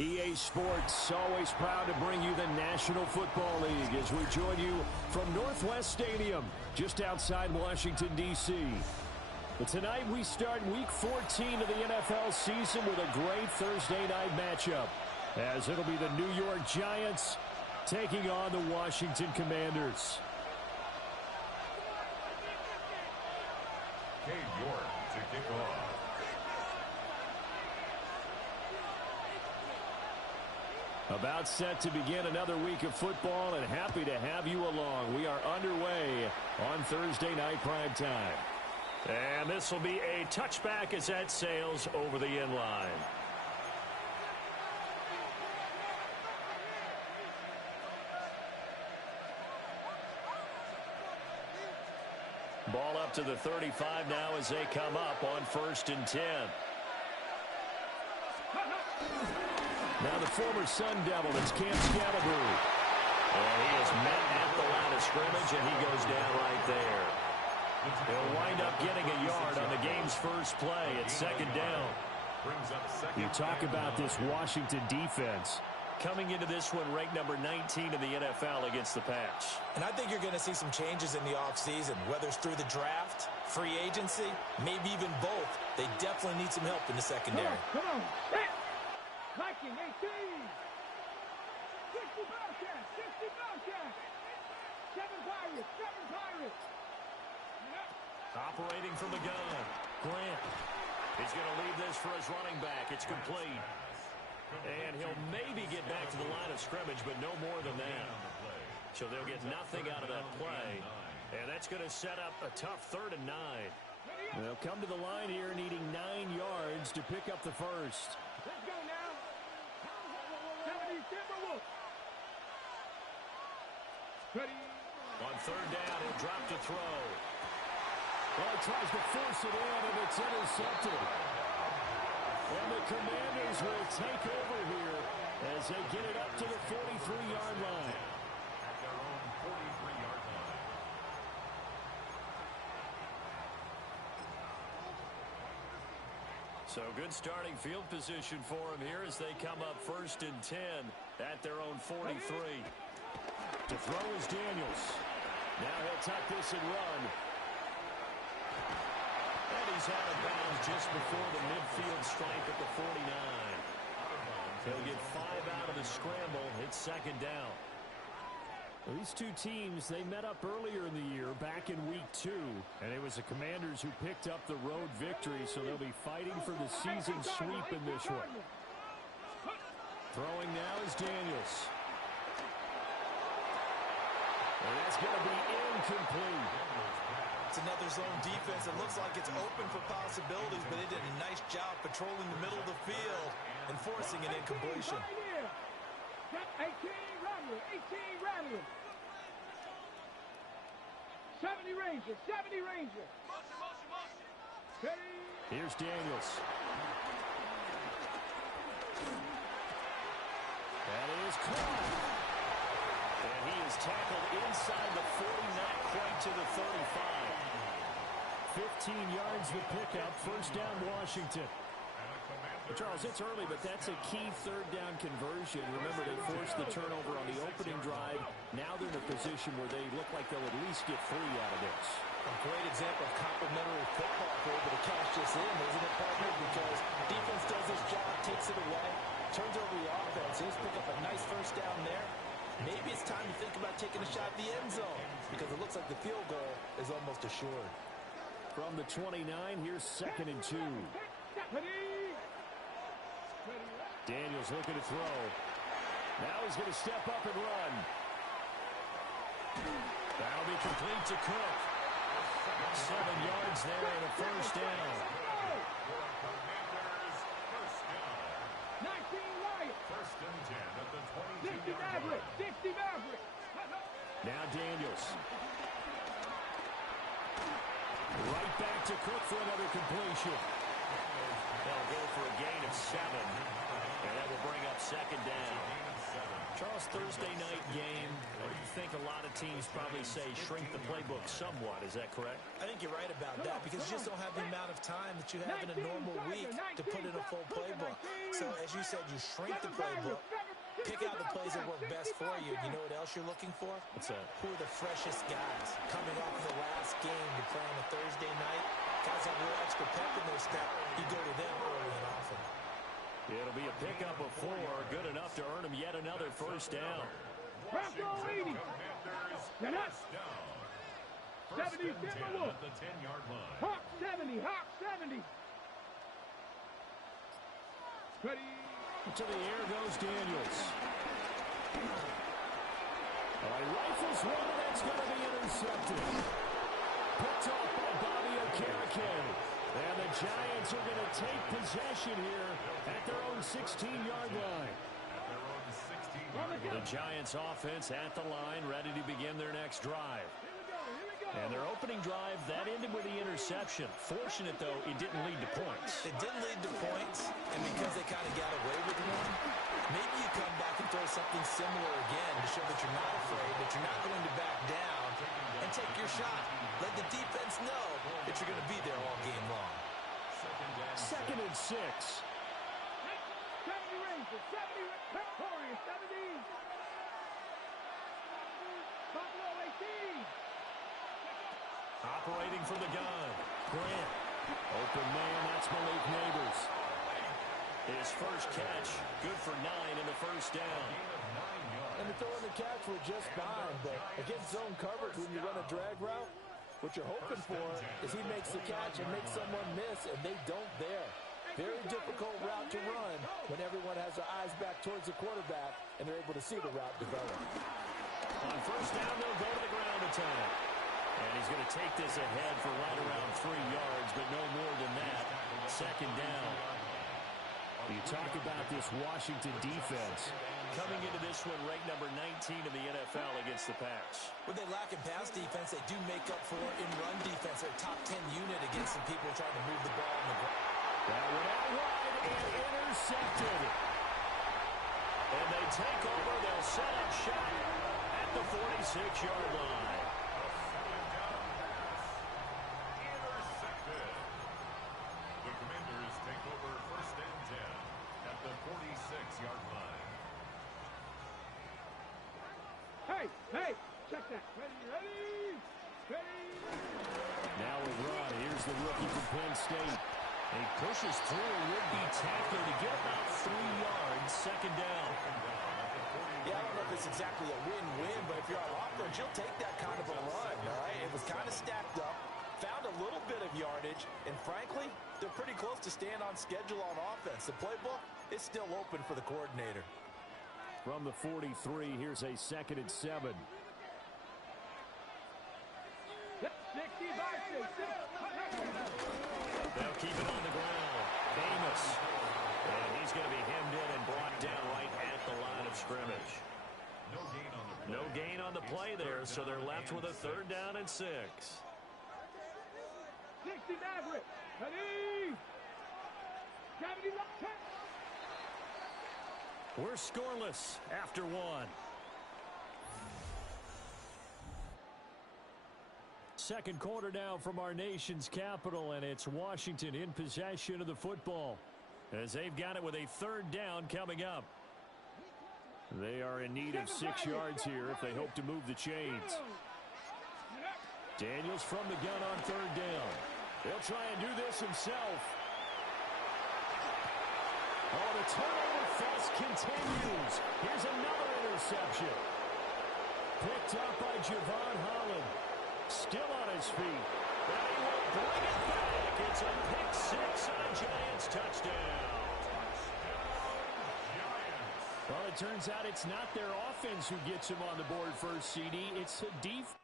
EA Sports, always proud to bring you the National Football League as we join you from Northwest Stadium, just outside Washington, D.C. But tonight we start Week 14 of the NFL season with a great Thursday night matchup, as it'll be the New York Giants taking on the Washington Commanders. Cade York to kick off. About set to begin another week of football, and happy to have you along. We are underway on Thursday night primetime. And this will be a touchback as that sails over the end line. Ball up to the 35 now as they come up on 1st and 10. Now the former Sun Devil, it's Cam Scalaboo. And he is met at the line of scrimmage, and he goes down right there. He'll wind up getting a yard on the game's first play at 2nd down. You talk about this Washington defense. Coming into this one ranked number 19 in the NFL against the pass. And I think you're going to see some changes in the offseason, whether it's through the draft, free agency, maybe even both. They definitely need some help in the secondary. Come on. Viking 18. 60 Bobcats. 60 Bobcats. 7 Pirates. 7 Pirates. Operating from the gun. Grant. He's going to leave this for his running back. It's complete. And he'll maybe get back to the line of scrimmage, but no more than that. So they'll get nothing out of that play. And that's going to set up a tough 3rd and 9. They'll come to the line here needing 9 yards to pick up the first. Let's go now. 70 Timberwolves. Ready. On 3rd down, he'll drop to throw. Well, he tries to force it in, and it's intercepted. And the Commanders will take over here as they get it up to the 43-yard line. At their own 43-yard line. So good starting field position for him here as they come up 1st and 10 at their own 43. To throw is Daniels. Now he'll tuck this and run. And he's out of bounds just before the midfield stripe at the 49. He'll get 5 out of the scramble. It's 2nd down. Well, these two teams, they met up earlier in the year, back in Week 2. And it was the Commanders who picked up the road victory, so they'll be fighting for the season sweep in this one. Throwing now is Daniels. And that's going to be incomplete. It's another zone defense. It looks like it's open for possibilities, but they did a nice job patrolling the middle of the field and forcing an incompletion. 18 Rattler. 18 Rattler. 70 Ranger. 70 Ranger. Ready. Here's Daniels. That is caught. And he is tackled inside the 40, not quite to the 35. 15 yards the pickup. 1st down, Washington. Charles, it's early, but that's a key 3rd down conversion. Remember, they forced the turnover on the opening drive. Now they're in a position where they look like they'll at least get 3 out of this. A great example of complementary football for able to cash this in, isn't it, partner? Because defense does this job, takes it away, turns over the offense. He's pick up a nice 1st down there. Maybe it's time to think about taking a shot at the end zone because it looks like the field goal is almost assured. From the 29, here's 2nd and 2. Daniels looking to throw. Now he's going to step up and run. That'll be complete to Cook. 7 yards there and a 1st down. 19 Lions. 1st and 10 at the 60 22-yard Maverick. line. 60 Maverick. Now Daniels. Right back to Cook for another completion. They'll go for a gain of 7. And that will bring up 2nd down. Charles, Thursday night game, I think a lot of teams probably say shrink the playbook somewhat. Is that correct? I think you're right about that because you just don't have the amount of time that you have in a normal week to put in a full playbook. So, as you said, you shrink the playbook, pick out the plays that work best for you. You know what else you're looking for? What's that? Who are the freshest guys coming off of the last game to play on a Thursday night? Guys have a little extra pep in their step. You go to them early and often. It'll be a pickup of 4, good enough to earn him yet another first down. Bravo, 80. Get up. 70, at the 10-yard line. Hawk 70, Hawk 70. Ready. To the air goes Daniels. Rifles one, that's going to be intercepted. Picked off by Bobby Okereke. And the Giants are going to take possession here at their own 16-yard line. The Giants offense at the line, ready to begin their next drive. And their opening drive, that ended with the interception. Fortunate, though, it didn't lead to points. It didn't lead to points, and because they kind of got away with one, maybe you come back and throw something similar again to show that you're not afraid, that you're not going to back down, and take your shot. Let the defense know that you're going to be there all game long. Second and 6. 70 Rangers, 70 Victoria, 70. Buffalo 18. Operating from the gun, Grant. Open man, that's Malik Neighbors. His first catch, good for 9 in the first down. And the throw in the catch were just fine, but against zone coverage when you run a drag route, what you're hoping for is he makes the catch and makes someone miss, and they don't there. Very difficult route to run when everyone has their eyes back towards the quarterback and they're able to see the route develop. On first down, they'll go to the ground attack. And he's going to take this ahead for right around 3 yards, but no more than that. Second down. You talk about this Washington defense. Coming into this one, ranked number 19 in the NFL against the pass. When they lack in pass defense, they do make up for in run defense. They're top 10 unit against some people trying to move the ball on the ground. That went out wide and intercepted. And they take over. They'll set up shop at the 46-yard line. Intercepted. The Commanders take over first and 10 at the 46-yard line. Hey, check that. Ready. Now a run. Here's the rookie from Penn State. He pushes through a would-be tackler to get about 3 yards. Second down. Yeah, I don't know if it's exactly a win-win, but if you're on offense, you'll take that kind of a run, all right? It was kind of stacked up, found a little bit of yardage, and frankly, they're pretty close to staying on schedule on offense. The playbook is still open for the coordinator. From the 43, here's a second and 7. They'll keep it on the ground. Amos. And he's going to be hemmed in and brought down right at the line of scrimmage. No gain on the play there, so they're left with a third down and 6. 60 Maverick. Ready. 70 left. We're scoreless after 1. Second quarter now from our nation's capital, and it's Washington in possession of the football as they've got it with a third down coming up. They are in need of 6 yards here if they hope to move the chains. Daniels from the gun on third down. He'll try and do this himself. Oh, the turnover fest continues. Here's another interception. Picked up by Javon Holland. Still on his feet. And he will bring it back. It's a pick 6 on a Giants touchdown. Well, it turns out it's not their offense who gets him on the board first, CD. It's a defense.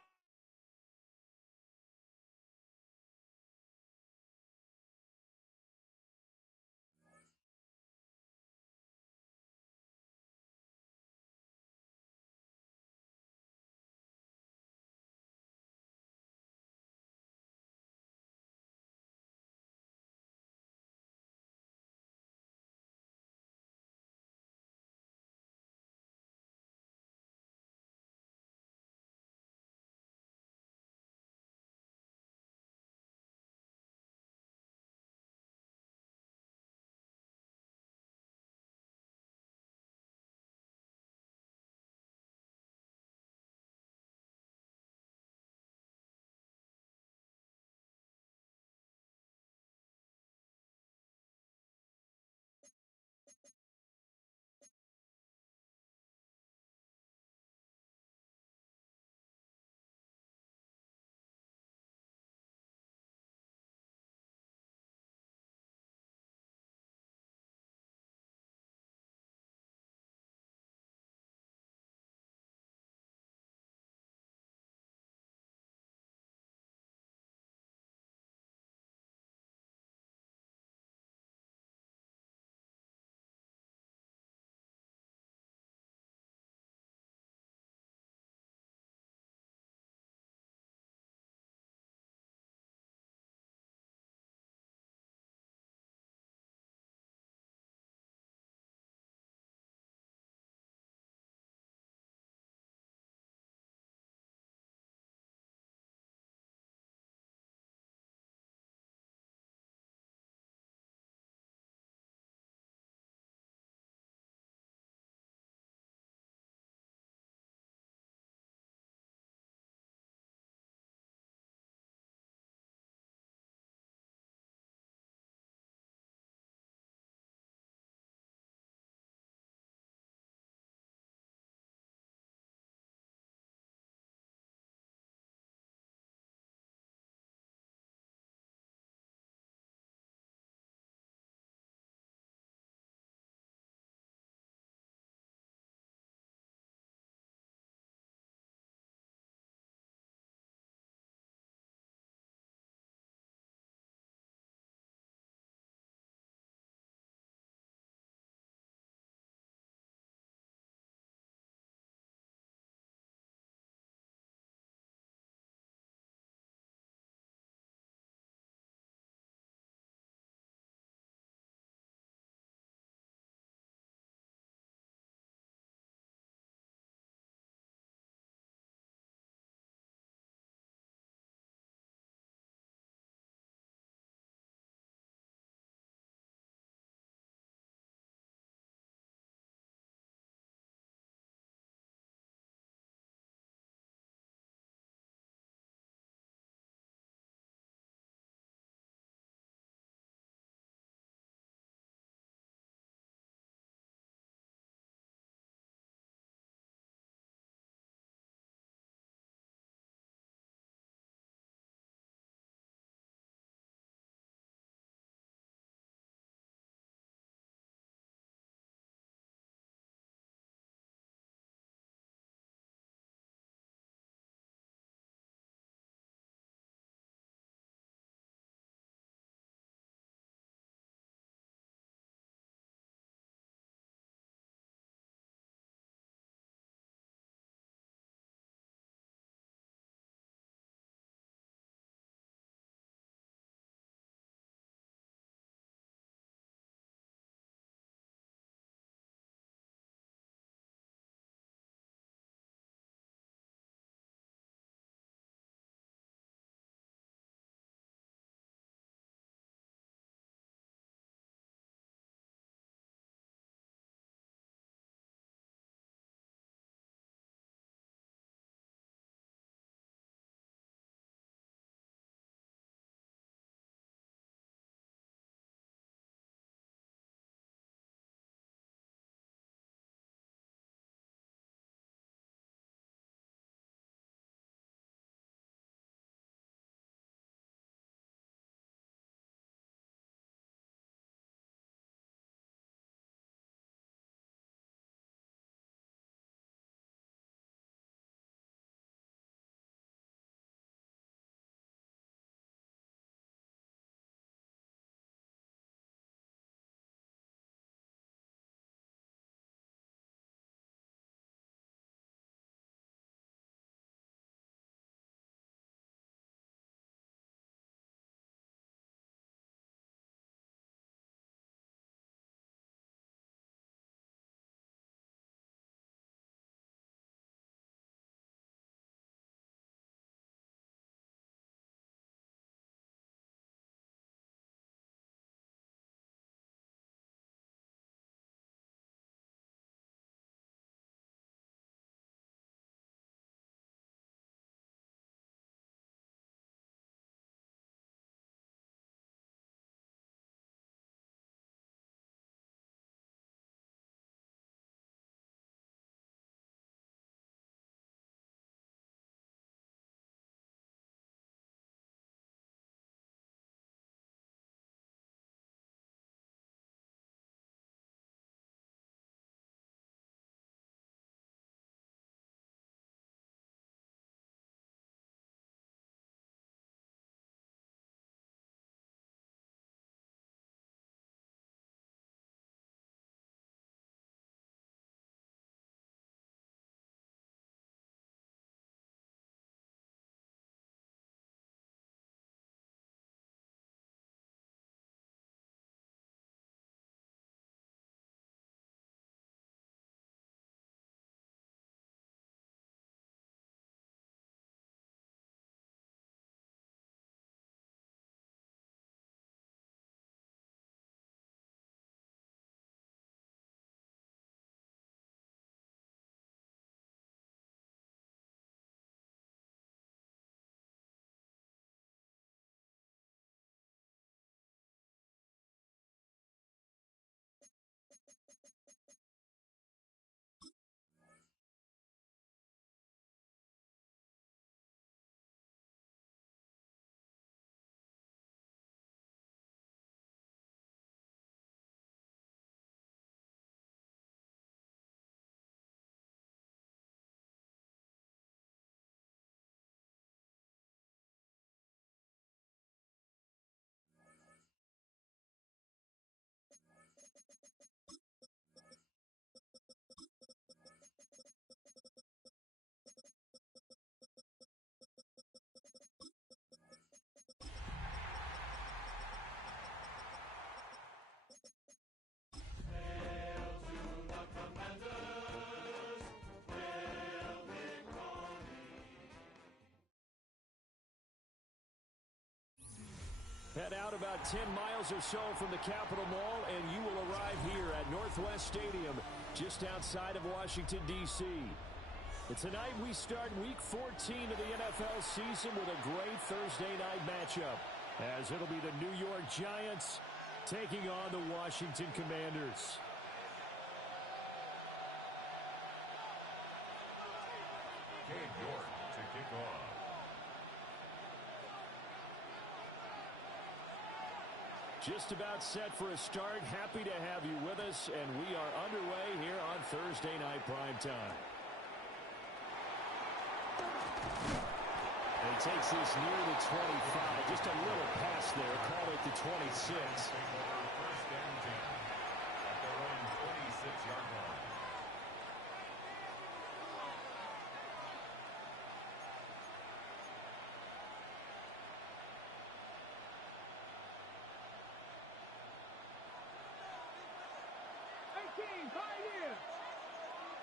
out about 10 miles or so from the Capitol Mall, and you will arrive here at Northwest Stadium just outside of Washington, D.C. And tonight we start Week 14 of the NFL season with a great Thursday night matchup, as it'll be the New York Giants taking on the Washington Commanders. Cade York to kick off. Just about set for a start. Happy to have you with us, and we are underway here on Thursday Night Primetime. And he takes this near the 25. Just a little pass there. Call it the 26. First and 10 at their own 26-yard line.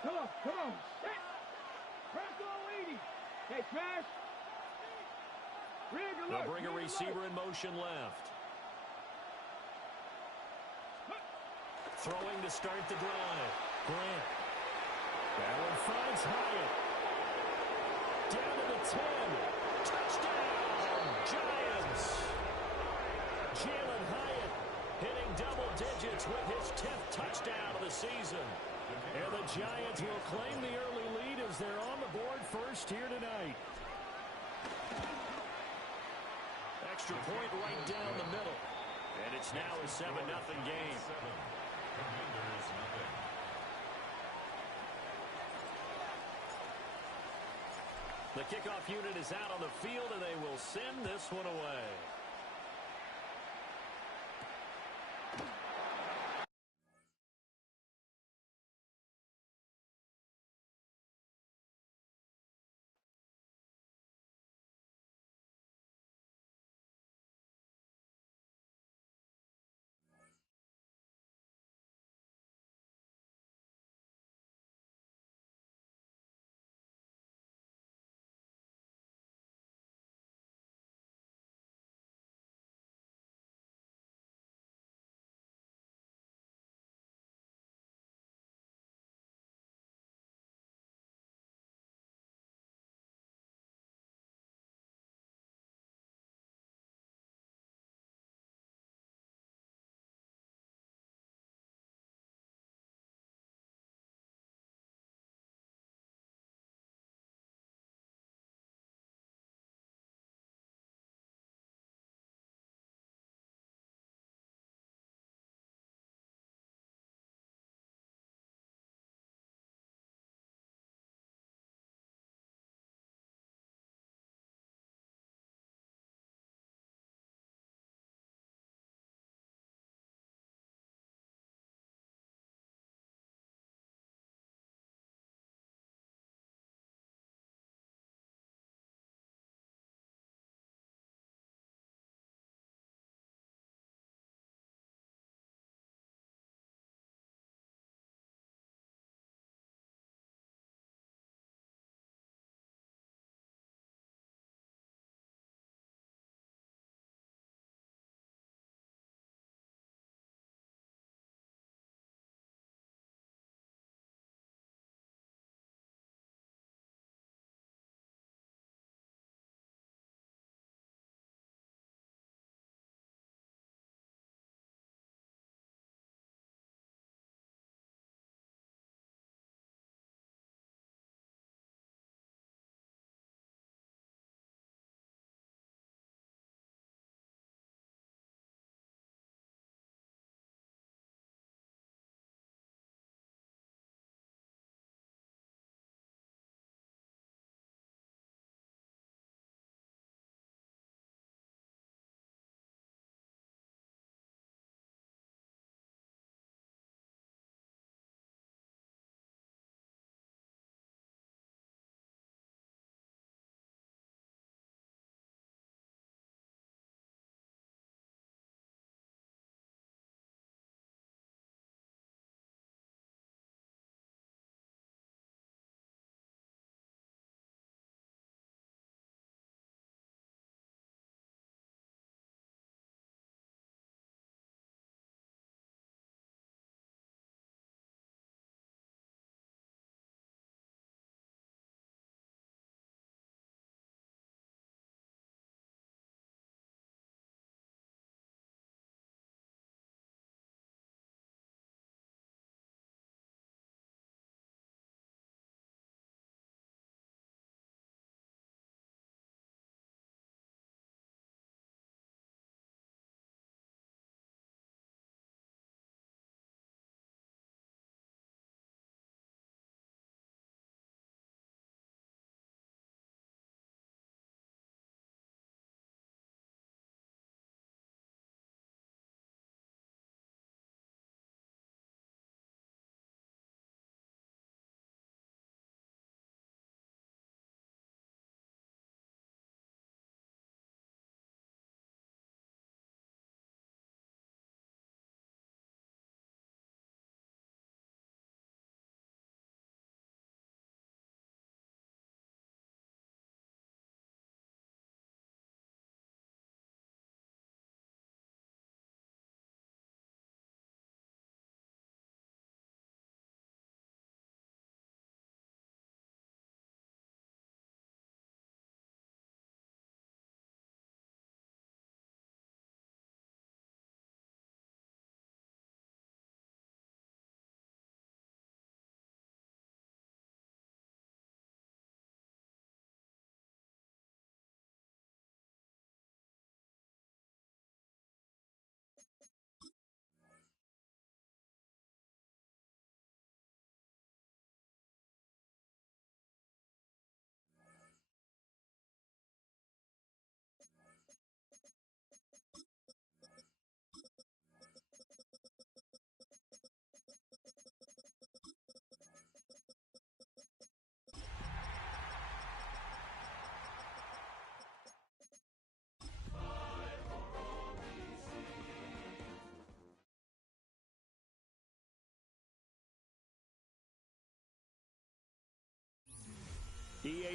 Come on. Set. Press on leading. Hey, smash. They'll bring a receiver in motion left. Throwing to start the drive. Grant. That one finds Hyatt. Down to the 10. Touchdown, Giants. Jalen Hyatt hitting double digits with his 10th touchdown of the season. And the Giants will claim the early lead as they're on the board first here tonight. Extra point right down the middle. And it's now a 7-0 game. Commanders nothing. The kickoff unit is out on the field, and they will send this one away.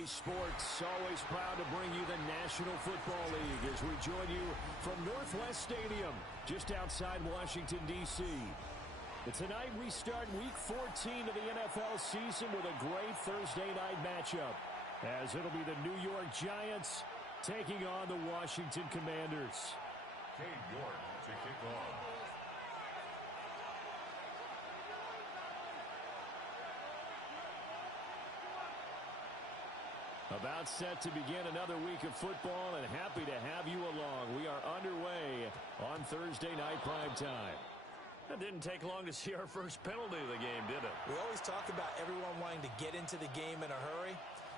Sports, always proud to bring you the National Football League as we join you from Northwest Stadium, just outside Washington, D.C. Tonight we start Week 14 of the NFL season with a great Thursday night matchup, as it'll be the New York Giants taking on the Washington Commanders. Cade York to kick off. About set to begin another week of football, and happy to have you along. We are underway on Thursday night primetime. It didn't take long to see our first penalty of the game, did it? We always talk about everyone wanting to get into the game in a hurry.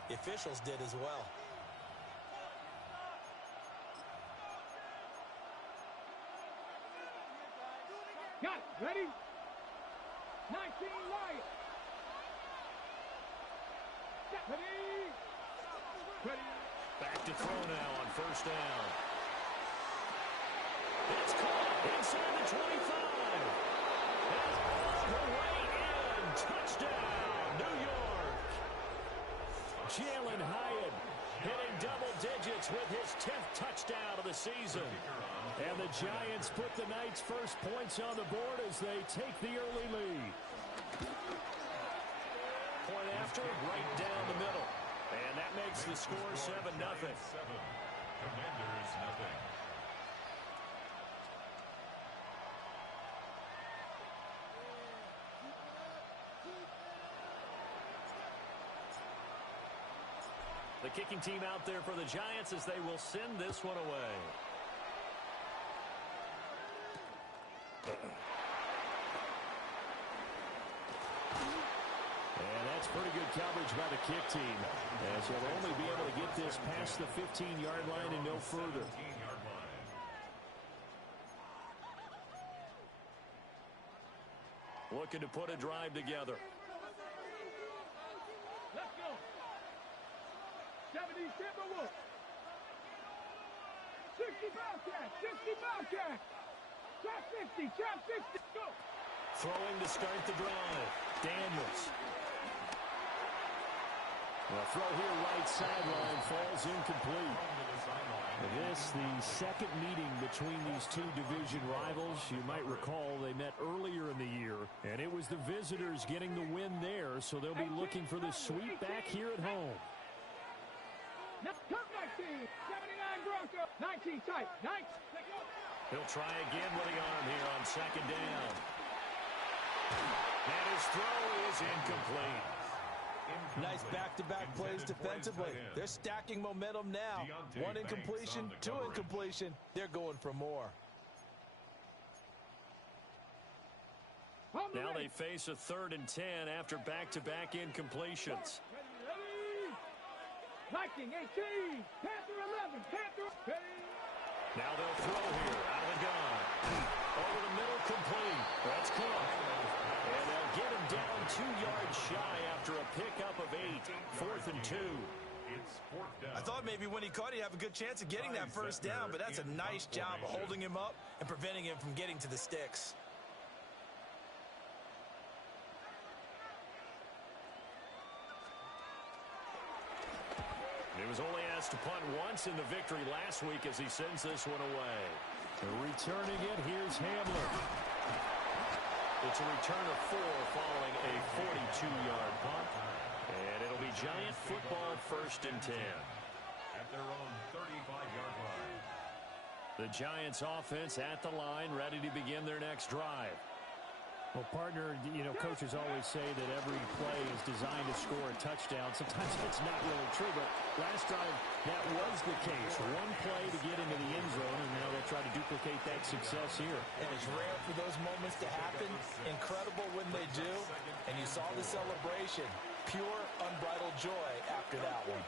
The officials did as well. Got it. Ready? 19 Lions. Ready? Ready. Back to throw now on first down. It's caught inside the 25. And all the way in. Touchdown, New York. Jalen Hyatt hitting double digits with his 10th touchdown of the season. And the Giants put the Knights' first points on the board as they take the early lead. Point after, right down the middle. And that makes the score 7-0. Commanders nothing. The kicking team out there for the Giants as they will send this one away. And that's pretty good coverage by the kick team, as they'll only be able to get this past the 15-yard line and no further. 15-yard line. Looking to put a drive together. Let's go. 70 Timberwolves. 60 Bobcats. 60 Bobcats. Trap 50. Trap 60. Go. Throwing to start the drive. Daniels. The throw here right sideline falls incomplete. This, the second meeting between these two division rivals. You might recall they met earlier in the year, and it was the visitors getting the win there, so they'll be looking for the sweep back here at home. Now, come 19. 79 Broncos. 19 tight. 19. Let's go. He'll try again with the arm here on second down. And his throw is incomplete. Nice back-to-back plays defensively. They're stacking momentum now. One incompletion, two incompletion. They're going for more. Now they face a 3rd and 10 after back-to-back incompletions. Viking 18. Panther 11. Panther. Ready. Now they'll throw here out of the gun. Over the middle, complete. That's Cook. And they'll get him down 2 yards shy after a pickup of 8. 4th and 2. It's 4th down. I thought maybe when he caught, he'd have a good chance of getting that first down, but that's a nice job of holding him up and preventing him from getting to the sticks. He was only asked to punt once in the victory last week as he sends this one away. Returning it, here's Hamler. It's a return of 4 following a 42-yard punt. And it'll be Giant football 1st and 10. At their own 35-yard line. The Giants offense at the line, ready to begin their next drive. Well, partner, you know, coaches always say that every play is designed to score a touchdown. Sometimes it's not really true, but last drive, that was the case. One play to get into the end zone, and now they'll try to duplicate that success here. And it's rare for those moments to happen. Incredible when they do. And you saw the celebration. Pure, unbridled joy after that one.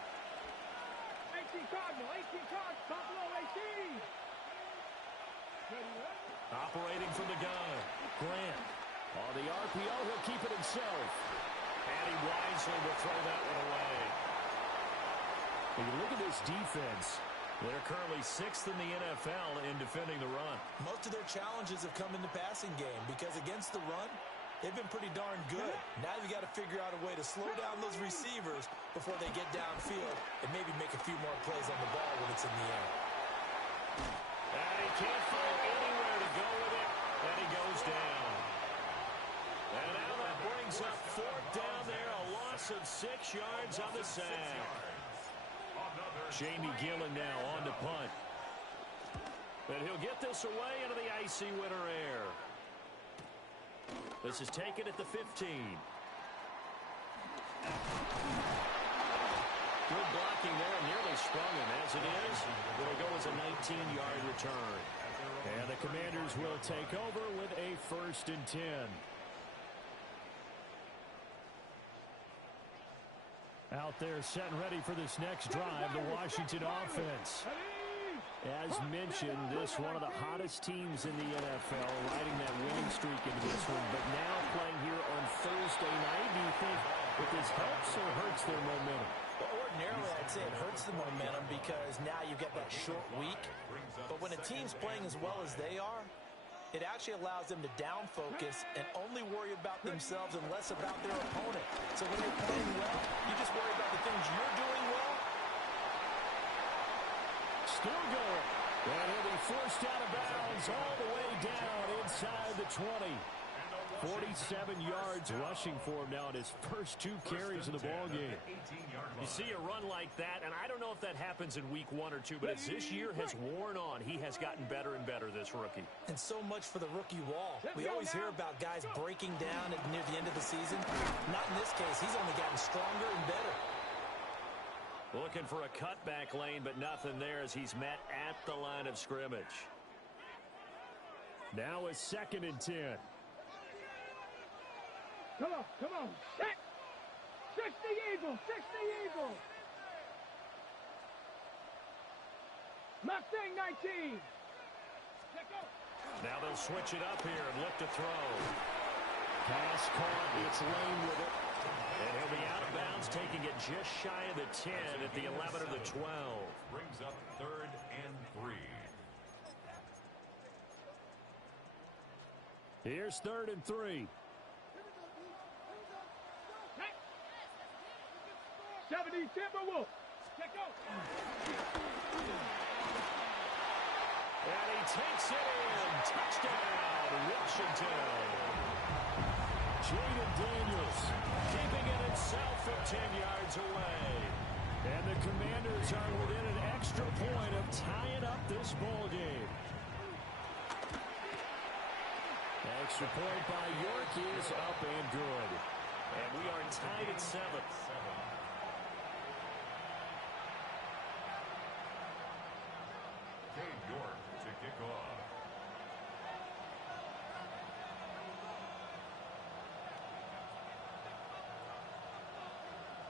18 Cardinal. 18 Cardinal. Buffalo 18. Operating from the gun. Grant. On the RPO, he'll keep it himself. And he wisely will throw that one away. When you look at this defense, they're currently 6th in the NFL in defending the run. Most of their challenges have come in the passing game because against the run, they've been pretty darn good. Now you got to figure out a way to slow down those receivers before they get downfield and maybe make a few more plays on the ball when it's in the air. And he can't find anywhere to go with it, and he goes down. And now that brings up fourth down there, a loss of 6 yards on the sack. Jamie Gillen now on to punt. And he'll get this away into the icy winter air. This is taken at the 15. Good blocking there, nearly sprung him. As it is, it'll go as a 19-yard return. And the Commanders will take over with a 1st and 10. Out there set and ready for this next drive, the Washington offense. As mentioned, this one of the hottest teams in the NFL, riding that winning streak into this one, but now playing here on Thursday night. Do you think that this helps or hurts their momentum? Well, ordinarily, I'd say it hurts the momentum because now you get that short week. But when a team's playing as well as they are, it actually allows them to down focus and only worry about themselves and less about their opponent. So when you're playing well, you just worry about the things you're doing well. Still going. And he'll be forced out of bounds all the way down inside the 20. 47 yards rushing for him now in his first 2 carries of the ballgame. You see a run like that, and I don't know if that happens in week 1 or 2, but as this year has worn on, he has gotten better and better, this rookie. And so much for the rookie wall. We always hear about guys breaking down near the end of the season. Not in this case. He's only gotten stronger and better. Looking for a cutback lane, but nothing there as he's met at the line of scrimmage. Now a 2nd and 10. Come on. Set. 60 Eagles. Mustang 19. Let go. Now they'll switch it up here and look to throw. Pass caught. It's Lane with it. And he'll be out of bounds, taking it just shy of the 10 at the 11 or the 12. Brings up 3rd and 3. Here's 3rd and 3. 70 Timberwolves. Let go. And he takes it in. Touchdown, Washington. Jaden Daniels Keeping it himself from 10 yards away. and the Commanders are within an extra point of tying up this ball game. Extra point by York is up and good. And we are tied at 7. York to kick off.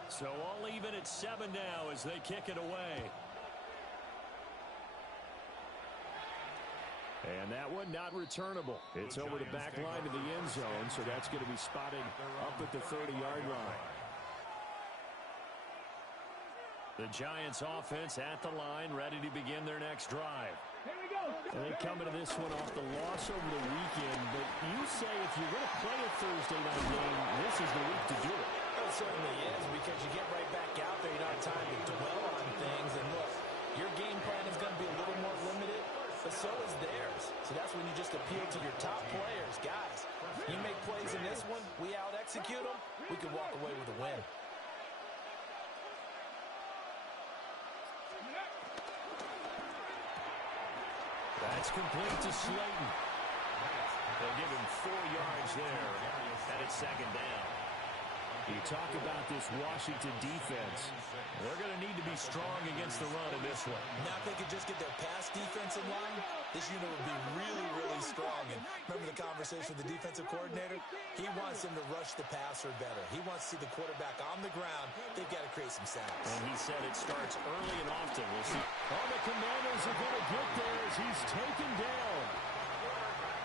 So all even at 7 now as they kick it away. And that one not returnable. It's over the back line of the end zone, so that's going to be spotted up at the 30-yard line. The Giants offense at the line, ready to begin their next drive. Here we go. And they come into this one off the loss over the weekend, but you say if you're going to play a Thursday night game, this is the week to do it. It certainly is, because you get right back out there. You don't have time to dwell on things. And look, your game plan is going to be a little more limited, but so is theirs. So that's when you just appeal to your top players. Guys, you make plays in this one, we out-execute them, we can walk away with a win. That's complete to Slayton. They'll give him 4 yards there, and it's 2nd down. You talk about this Washington defense. They're going to need to be strong against the run in this one. Now if they could just get their pass defense in line, this unit would be really, really strong. And remember the conversation with the defensive coordinator? He wants them to rush the passer better. He wants to see the quarterback on the ground. They've got to create some sacks. And he said it starts early and often. We'll see. All the Commanders are going to get there as he's taken down.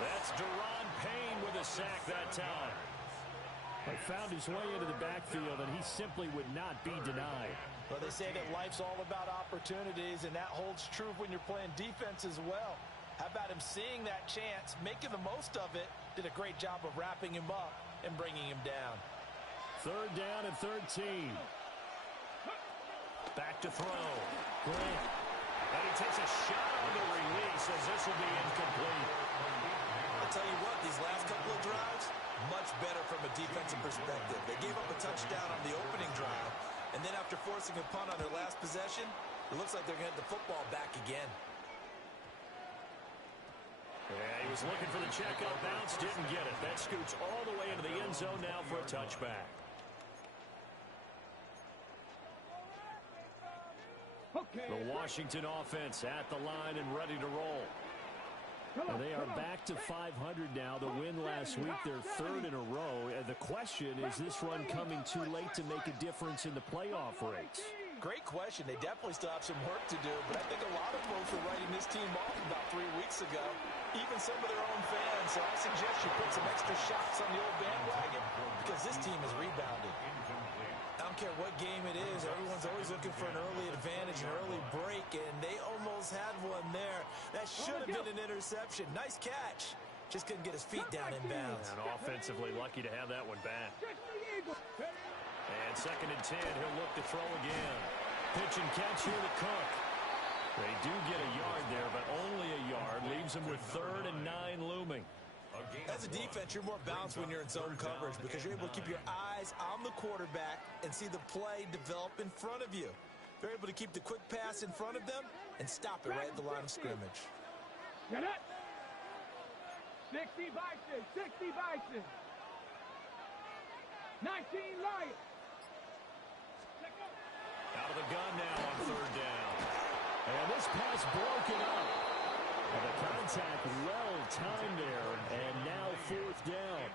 That's Deron Payne with a sack that time. He found his way into the backfield, and he simply would not be denied. Well, they say that life's all about opportunities, and that holds true when you're playing defense as well. How about him seeing that chance, making the most of it, Did a great job of wrapping him up and bringing him down. 3rd down and 13. Back to throw. Grant. And he takes a shot on the release as this will be incomplete. I'll tell you what, these last couple of drives, much better from a defensive perspective. They gave up a touchdown on the opening drive, and then after forcing a punt on their last possession, it looks like they're going to get the football back again. Yeah, he was looking for the checkout bounce, didn't get it. That scoots all the way into the end zone now for a touchback. The Washington offense at the line and ready to roll. And they are back to 500 now. The win last week, their 3rd in a row. And the question, is this run coming too late to make a difference in the playoff race? Great question. They definitely still have some work to do, but I think a lot of folks were writing this team off about 3 weeks ago, even some of their own fans. So I suggest you put some extra shots on the old bandwagon because this team has rebounded. I don't care what game it is. Everyone's always looking for an early advantage, an early break, and they almost had one there. That should have been an interception. Nice catch. Just couldn't get his feet down in bounds. And offensively lucky to have that one back. And 2nd and 10, he'll look to throw again. Pitch and catch here to Cook. They do get a yard there, but only a yard. Leaves them with 3rd and 9 looming. As a defense, you're more balanced when you're in zone coverage because you're able to keep your eyes on the quarterback and see the play develop in front of you. They're able to keep the quick pass in front of them and stop it right at the line of scrimmage. Get it. 60 Bison, 60 Bison. 19 Lions. Out of the gun now on 3rd down. And this pass broken up. And the contact well timed there. And now 4th down.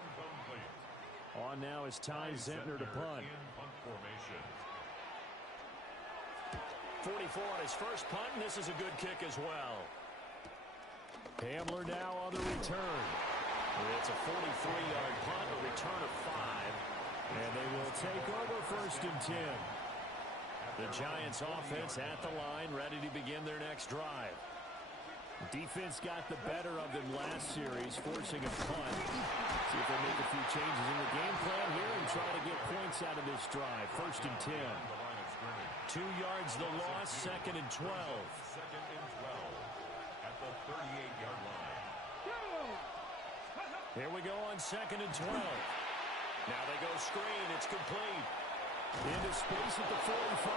On now is Ty Zentner to punt. 44 on his first punt, and this is a good kick as well. Hamler now on the return. It's a 43-yard punt, a return of 5. And they will take over 1st and 10. The Giants offense at the line, ready to begin their next drive. The defense got the better of them last series, forcing a punt. See if they make a few changes in the game plan here and try to get points out of this drive. 1st and 10. 2 yards the loss, 2nd and 12. 2nd and 12 at the 38-yard line. Here we go on 2nd and 12. Now they go screen. It's complete. Into space at the 45.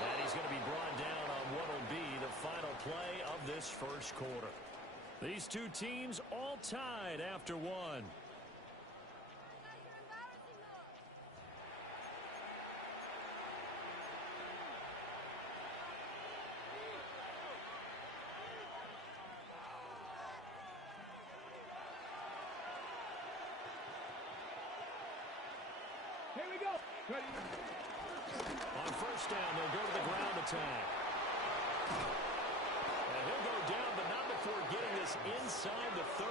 And he's going to be brought down on what will be the final play of this first quarter. These two teams all tied after one. Here we go. Ready. On 1st down, they'll go to the ground attack. And he'll go down, but not before getting this inside the 30.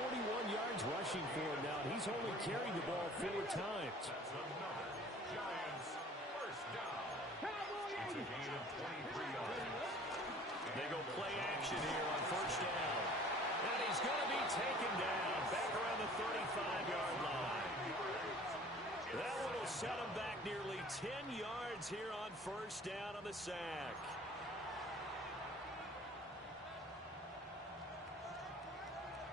41 yards rushing for him now. He's only carried the ball 4 times. That's another Giants 1st down. It's a gain of 23 yards. They go play action here on 1st down. And he's going to be taken down back around the 35-yard line. That one will set him back nearly 10 yards here on 1st down on the sack.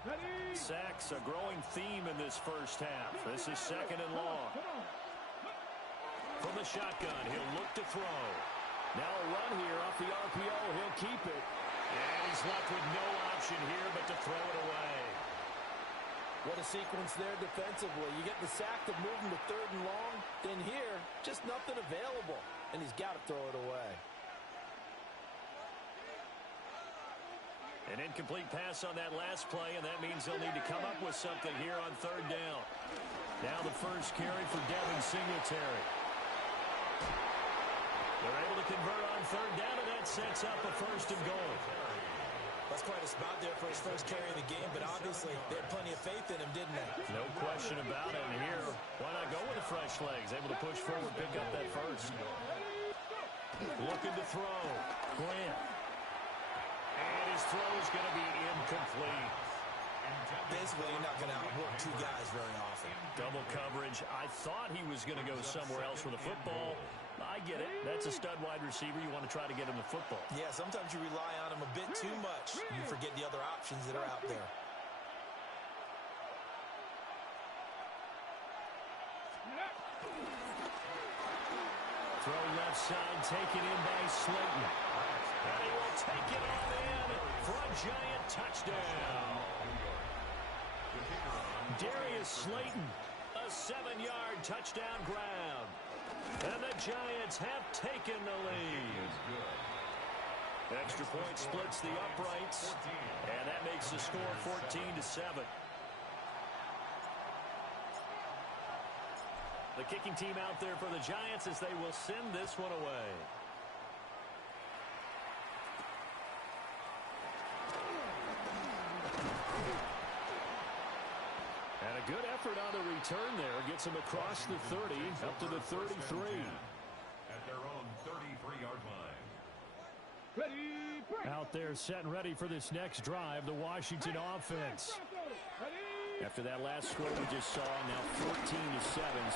Ready. Sacks, a growing theme in this first half. This is 2nd and long. From the shotgun, he'll look to throw. Now a run here off the RPO. He'll keep it. And he's left with no option here but to throw it away. What a sequence there defensively. You get the sack to move him to 3rd and long. Then here, just nothing available. And he's got to throw it away. An incomplete pass on that last play, and that means they'll need to come up with something here on 3rd down. Now the first carry for Devin Singletary. They're able to convert on 3rd down, and that sets up a 1st and goal. That's quite a spot there for his first carry of the game, but obviously they had plenty of faith in him, didn't they? No question about it. And here, why not go with the fresh legs? Able to push forward, pick up that 1st. Looking to throw. Grant. And his throw is going to be incomplete. Basically, you're not going to outwork two guys very often. Double coverage. I thought he was going to go somewhere else with the football. I get it. That's a stud wide receiver. You want to try to get him the football. Yeah, sometimes you rely on him a bit too much. You forget the other options that are out there. Throw left side, taken in by Slayton. And he will take it all in for a giant touchdown. Darius Slayton, a 7-yard touchdown grab. And the Giants have taken the lead. Extra point splits the uprights, and that makes the score 14-7. The kicking team out there for the Giants as they will send this one away. And a good effort on the return there. Gets him across the 30, up to the 33. At their own 33-yard line. Ready, break. Out there set and ready for this next drive, the Washington offense. After that last score we just saw, now 14-7,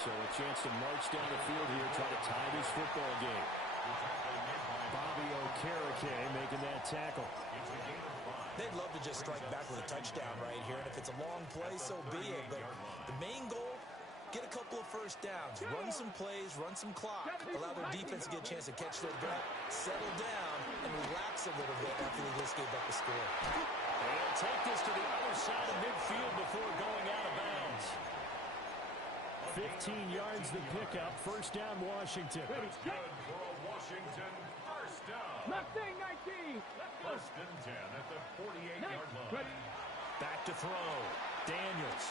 so a chance to march down the field here, try to tie this football game. Bobby Okereke making that tackle. They'd love to just strike back with a touchdown right here, and if it's a long play, so be it. But the main goal, get a couple of first downs, run some plays, run some clock, allow their defense to get a chance to catch their breath, settle down, and relax a little bit after they just gave up a score. They'll take this to the other side of midfield before going out of bounds. 15 yards the pickup, first down Washington. It's good for a Washington first down. Left thing, 19. Let's go. First and 10 at the 48-yard line. Ready. Back to throw. Daniels.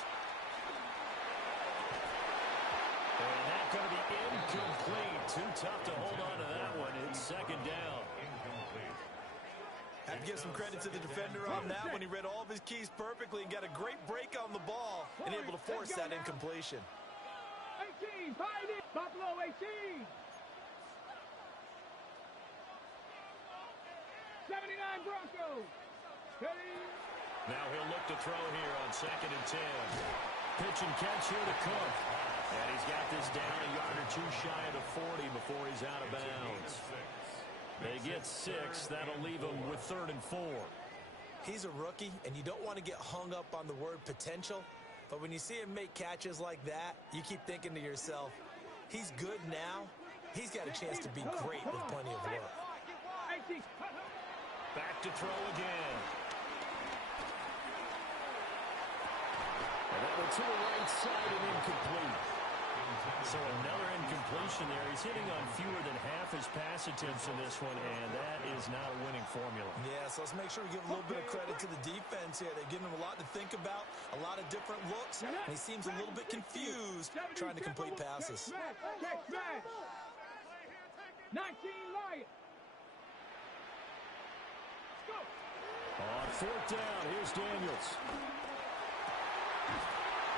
And that's going to be incomplete. Too tough to hold on to that one. It's second down. Incomplete. I have to give some credit to the defender on that when he read all of his keys perfectly and got a great break on the ball and able to force that incompletion. 18, find it. Buffalo 18. 79 Broncos. Ready. Now he'll look to throw here on second and 10. Pitch and catch here to Cook. And he's got this down a yard or two shy of the 40 before he's out of bounds. They get 6. That'll leave him with 3rd and 4. He's a rookie, and you don't want to get hung up on the word potential. But when you see him make catches like that, you keep thinking to yourself, he's good now. He's got a chance to be great with plenty of work. 18. Back to throw again. And that one to the right side and incomplete. So another incompletion there. He's hitting on fewer than half his pass attempts in this one, and that is not a winning formula. Yeah, so let's make sure we give a little bit of credit to the defense here. They've given him a lot to think about, a lot of different looks, and he seems a little bit confused trying to complete passes. Check smash. 19 Lions. Go. On 4th down, here's Daniels.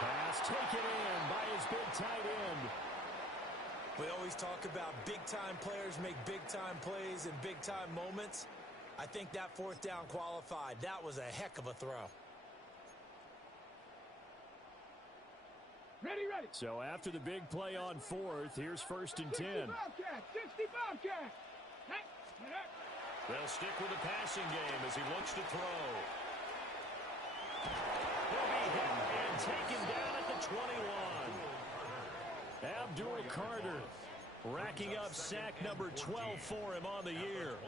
Pass taken in by his big tight end. We always talk about big-time players make big-time plays in big-time moments. I think that 4th down qualified. That was a heck of a throw. Ready, ready. So after the big play on 4th, here's 1st and 10. 60 Bobcat. 60 Bobcat. Hey. They'll stick with the passing game as he looks to throw. He'll be hit and taken down at the 21. Abdul Carter racking up sack number 12 for him on the year.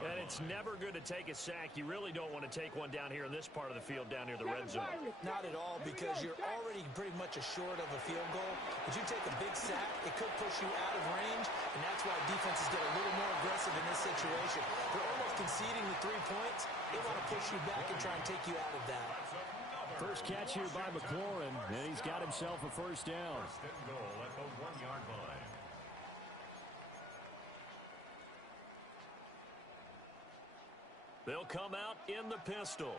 And it's never good to take a sack. You really don't want to take one down here in this part of the field, down near the red zone. Not at all, because you're already pretty much assured of a field goal. If you take a big sack, it could push you out of range, and that's why defenses get a little more aggressive in this situation. They're almost conceding the 3 points. They want to push you back and try and take you out of that. First catch here by McLaurin, and he's got himself a first down. First and goal at the 1-yard line. They'll come out in the pistol.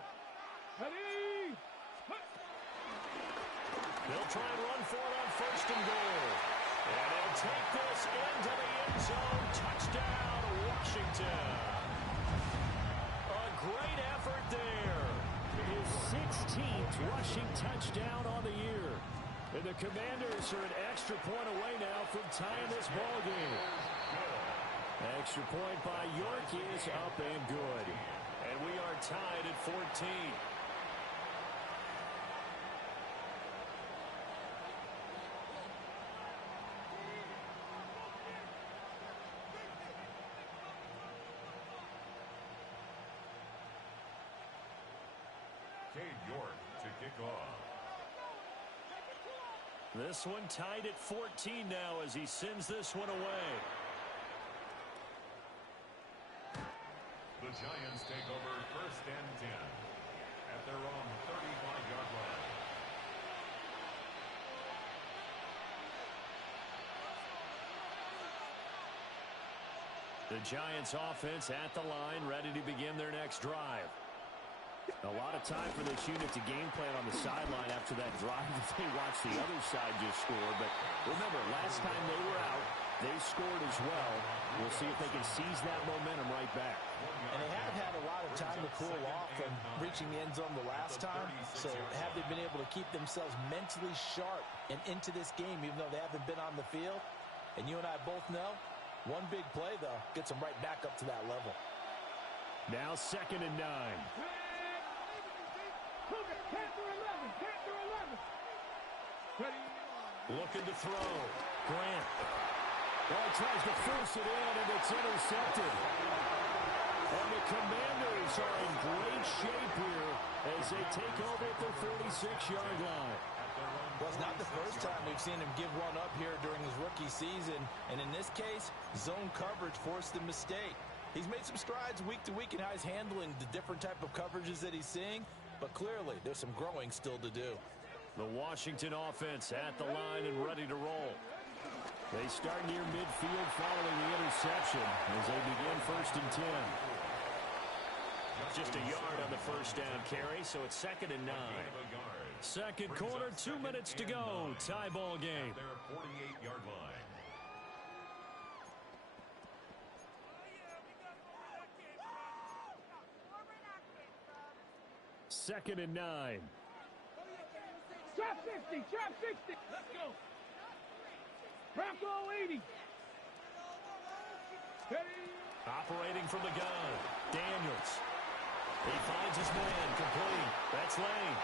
Ready. They'll try and run for it on 1st and goal. And he'll take this into the end zone. Touchdown, Washington. A great effort there. His 16th rushing touchdown on the year. And the Commanders are an extra point away now from tying this ball game. Extra point by York is up and good. And we are tied at 14. York to kick off. This one tied at 14 now as he sends this one away. The Giants take over 1st and 10 at their own 35-yard line. The Giants offense at the line, ready to begin their next drive. A lot of time for this unit to game plan on the sideline after that drive that they watched the other side just score. But remember, last time they were out, they scored as well. We'll see if they can seize that momentum right back. And they have had a lot of time to cool off from reaching the end zone the last time. So have they been able to keep themselves mentally sharp and into this game, even though they haven't been on the field? And you and I both know, one big play, though, gets them right back up to that level. Now 2nd and 9. Looking to throw. Grant. Well, he tries to force it in, and it's intercepted. And the Commanders are in great shape here as they take over at the 46-yard line. Well, it's not the first time we've seen him give one up here during his rookie season. And in this case, zone coverage forced the mistake. He's made some strides week to week in how he's handling the different type of coverages that he's seeing. But clearly, there's some growing still to do. The Washington offense at the line and ready to roll. They start near midfield following the interception as they begin 1st and 10. Just a yard on the first down carry, so it's 2nd and 9. Second quarter, 2 minutes to go. Tie ball game. Their 48-yard line. Second and 9. Trap 60, trap 60. Let's go. Bronco 80. Ready. Operating from the gun. Daniels. He finds his man complete. That's Lane.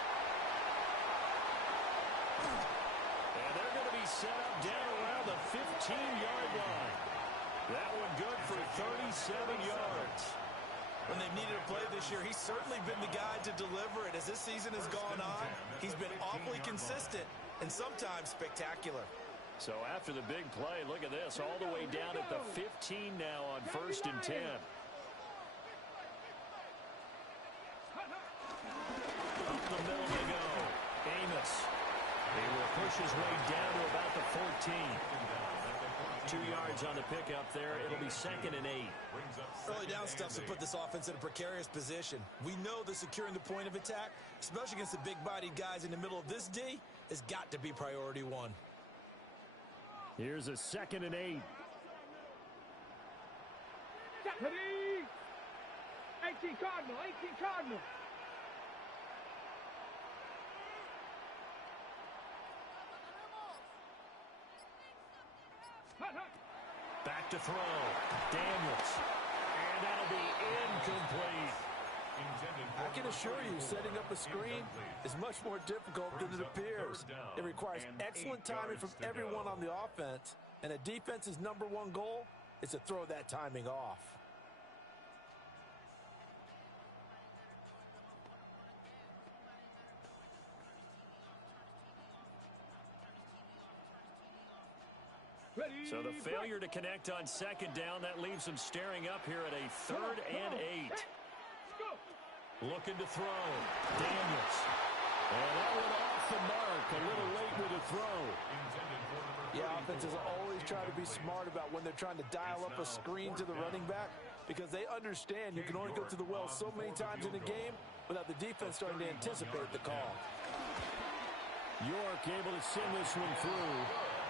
And they're going to be set up down around the 15-yard line. That one good for 37 yards. When they've needed a play this year, he's certainly been the guy to deliver it. As this season has gone on, he's been awfully consistent and sometimes spectacular. So after the big play, look at this, all the way down at the 15 now on 1st and 10. Up the middle they go. Amos. He will push his way down to about the 14. 2 yards on the pickup there. It'll be 2nd and 8. Early down stuff to put this offense in a precarious position. We know that securing the point of attack, especially against the big-bodied guys in the middle of this D, has got to be priority one. Here's a 2nd and 8. 18 Cardinal, 18 Cardinal. Back to throw. Daniels. And that'll be incomplete. I can assure you, setting up a screen is much more difficult than it appears. It requires excellent timing from everyone on the offense, and a defense's #1 goal is to throw that timing off. So the failure to connect on 2nd down, that leaves them staring up here at a 3rd and 8. Looking to throw. Daniels. And that one off the mark. A little late with a throw. Yeah, offenses always try to be smart about when they're trying to dial up a screen to the running back, because they understand you can only go to the well so many times in a game without the defense starting to anticipate the call. York able to send this one through.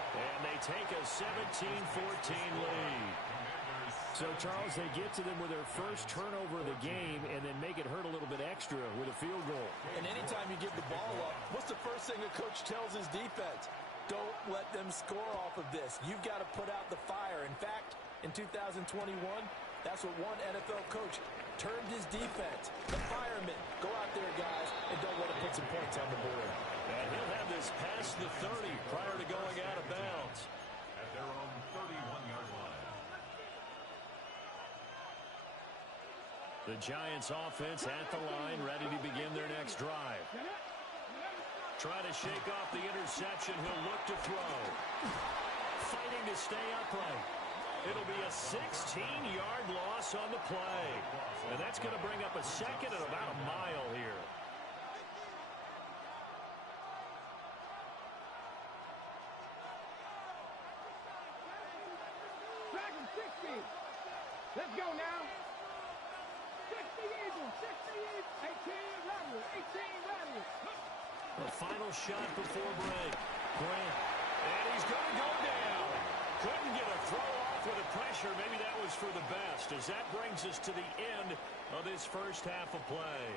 And they take a 17-14 lead. So, Charles, they get to them with their first turnover of the game and then make it hurt a little bit extra with a field goal. And anytime you give the ball up, what's the first thing a coach tells his defense? Don't let them score off of this. You've got to put out the fire. In fact, in 2021, that's what one NFL coach termed his defense. The firemen. Go out there, guys, and don't let them put some points on the board. And he'll have this past the 30 prior to going out of bounds. At their own 31-yard line. The Giants offense at the line, ready to begin their next drive. Trying to shake off the interception. He'll look to throw. Fighting to stay upright. It'll be a 16-yard loss on the play. And that's going to bring up a second and about a mile here. Dragon 60. Let's go now. 60 Eagles, 60 Eagles. 18 level, 18 level. The final shot before break. Grant. And he's going to go down. Couldn't get a throw off with the pressure. Maybe that was for the best, as that brings us to the end of this first half of play.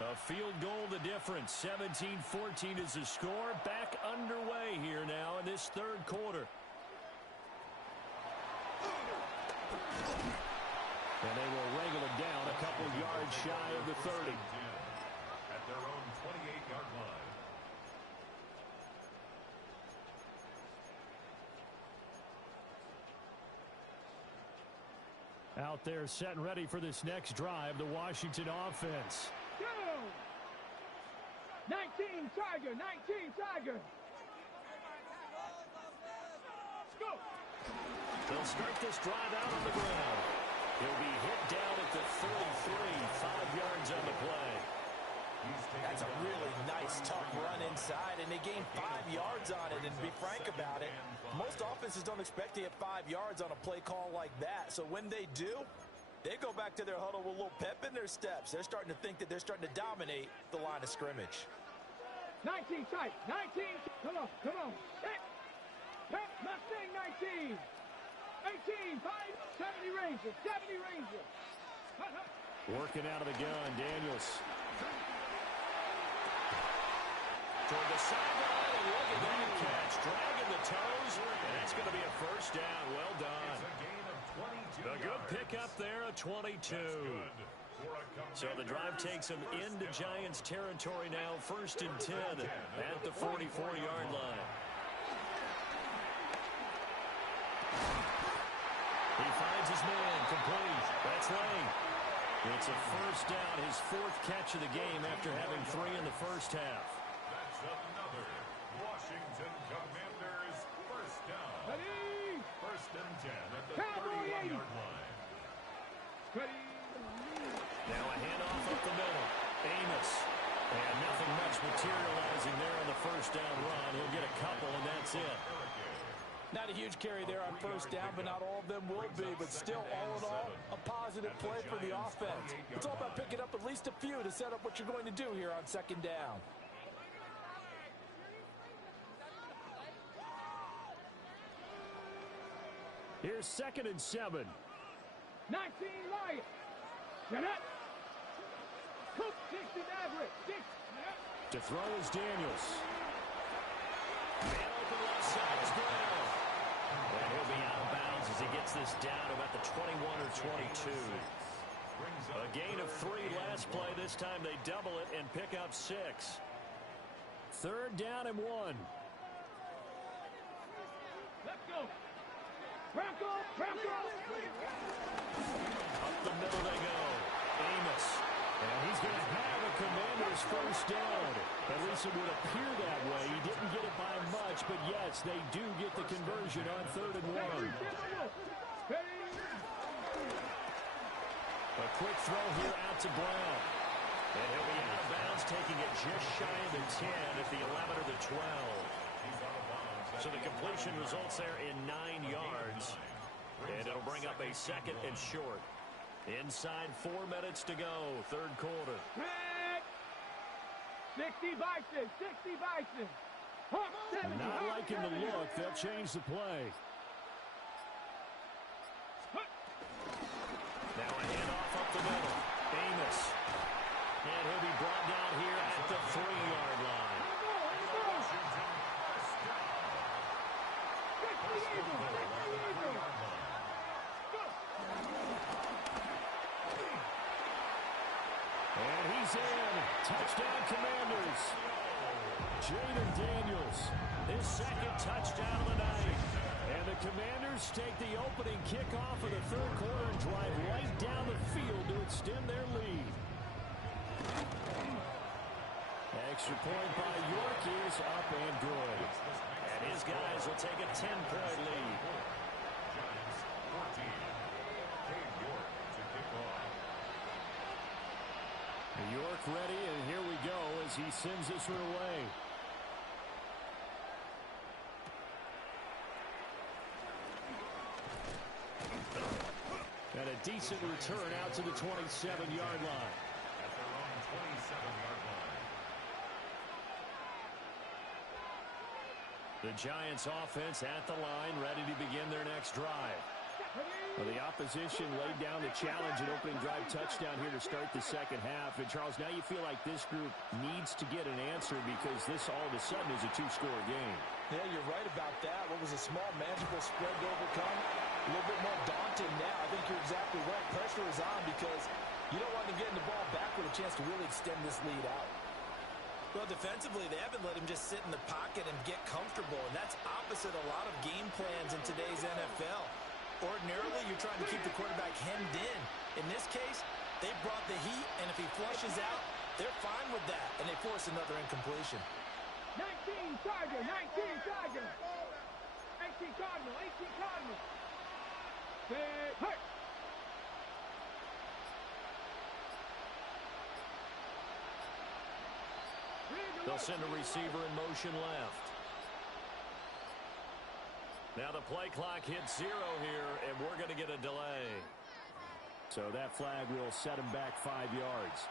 A field goal the difference. 17-14 is the score. Back underway here now in this third quarter. And they will wrangle it down a couple yards shy of the 30. At their own 28-yard line. Out there set and ready for this next drive, the Washington offense. Go! 19 Tiger, 19 Tiger. Go! They'll start this drive out on the ground. He'll be hit down at the 33, 5 yards on the play. That's a really nice, tough run inside, and they gained 5 yards on it. And to be frank about it, most offenses don't expect to get 5 yards on a play call like that. So when they do, they go back to their huddle with a little pep in their steps. They're starting to think that they're starting to dominate the line of scrimmage. 19 tight, 19. Come on, come on. Hit. Hit. Mustang 19. 18, 5, 70 Ranger, 70 Ranger. Hut, hut. Working out of the gun, Daniels. Toward the sideline, and look at that catch. Dragging the toes, and that's going to be a first down. Well done. It's a gain of 22 A good yards. pickup there, a 22. So the drive takes them into Giants territory now, 1st and 10 at the 44-yard line. He finds his man, complete. That's Lane. It's a first down, his 4th catch of the game after having 3 in the first half. That's another Washington Commanders first down. Ready. 1st and 10 at the Cowboy 31-yard line. Ready. Now a handoff up the middle. Amos. And nothing much materializing there on the first down run. He'll get a couple, and that's it. Not a huge carry there on first down, but not all of them will be. But still, all in all, a positive play for the offense. It's all about picking up at least a few to set up what you're going to do here on 2nd down. Here's 2nd and 7. 19 Lion. Get up. Cook 60 Maverick. 6. To throw is Daniels. Man open left side is Brown. And he'll be out of bounds as he gets this down to about the 21 or 22. A gain of 3 last play. This time they double it and pick up 6. 3rd down and 1. Let's go. Bronco, Bronco. Up the middle they go. Amos. And he's going to have a Commander's first down. At least it would appear that way. He didn't get it by much, but yes, they do get the conversion on 3rd and 1. A quick throw here out to Brown. And he'll be out of bounds, taking it just shy of the 10 at the 11 or the 12. He's out of bounds So the completion results there in 9 yards. And it'll bring up a 2nd and short. Inside 4 minutes to go, 3rd quarter. 60 Bison, 60 Bison. Not liking the look. They'll change the play. Now a handoff up the middle. Amos. And he'll be brought down here at the 3-yard line. And he's in. Touchdown, Commanders. Jaden Daniels, his 2nd touchdown of the night. And the Commanders take the opening kickoff of the 3rd quarter and drive right down the field to extend their lead. Extra point by York is up and good. And his guys will take a 10-point lead. Giants 14. Cade York to kick off. York ready, and here we go as he sends this one away. And a decent return out to the 27-yard line. At their own 27-yard line. The Giants offense at the line, ready to begin their next drive. Well, the opposition laid down the challenge and opening drive touchdown here to start the 2nd half. And, Charles, now you feel like this group needs to get an answer because this all of a sudden is a 2-score game. Yeah, you're right about that. What was a small, manageable spread to overcome, a little bit more daunting now. I think you're exactly right. Pressure is on because you don't want them getting the ball back with a chance to really extend this lead out. Well, defensively, they haven't let him just sit in the pocket and get comfortable, and that's opposite a lot of game plans in today's NFL. Ordinarily, you're trying to keep the quarterback hemmed in. In this case, they brought the heat, and if he flushes out, they're fine with that, and they force another incompletion. 19 Charger, 19 Charger. 18 Cardinal, 18 Cardinal. Hurt. They'll send a receiver in motion left. Now the play clock hits 0 here, and we're going to get a delay. So that flag will set him back 5 yards.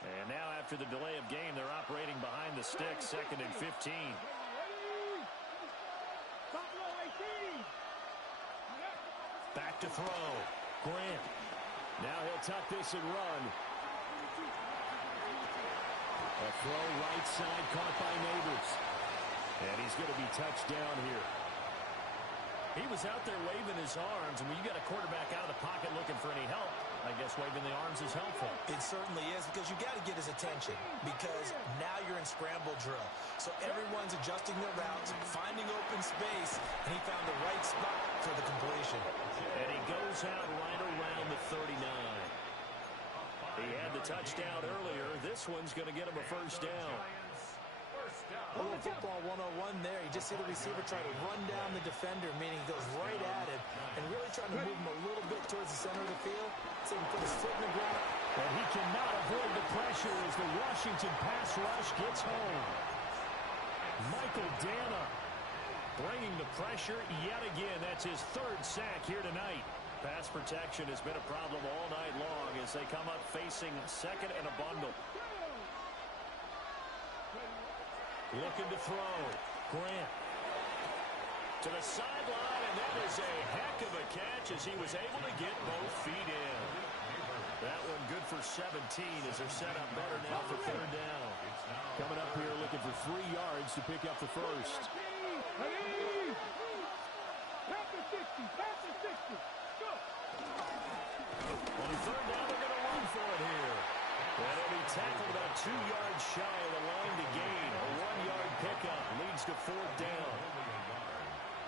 And now after the delay of game, they're operating behind the sticks, 2nd and 15. Back to throw. Grant. Now he'll tuck this and run. A throw right side caught by Neighbors. And he's going to be touched down here. He was out there waving his arms, and when you got a quarterback out of the pocket looking for any help, I guess waving the arms is helpful. It certainly is, because you got to get his attention, because now you're in scramble drill. So everyone's adjusting their routes, finding open space, and he found the right spot for the completion. And he goes out right around the 39. He had the touchdown earlier. This one's going to get him a 1st down. A little football 101 there. You just see the receiver try to run down the defender, meaning he goes right at him and really trying to move him a little bit towards the center of the field so he can put his foot in the ground. And he cannot avoid the pressure as the Washington pass rush gets home. Michael Dana bringing the pressure yet again. That's his 3rd sack here tonight. Pass protection has been a problem all night long as they come up facing 2nd and a bundle. Looking to throw. Grant. To the sideline, and that is a heck of a catch as he was able to get both feet in. That one good for 17 as they're set up better now for 3rd down. Coming up here looking for 3 yards to pick up the 1st. On 3rd down, they're going to run for it here. And he'll be tackled about 2 yards shy of the line to gain. A 1-yard pickup leads to 4th down.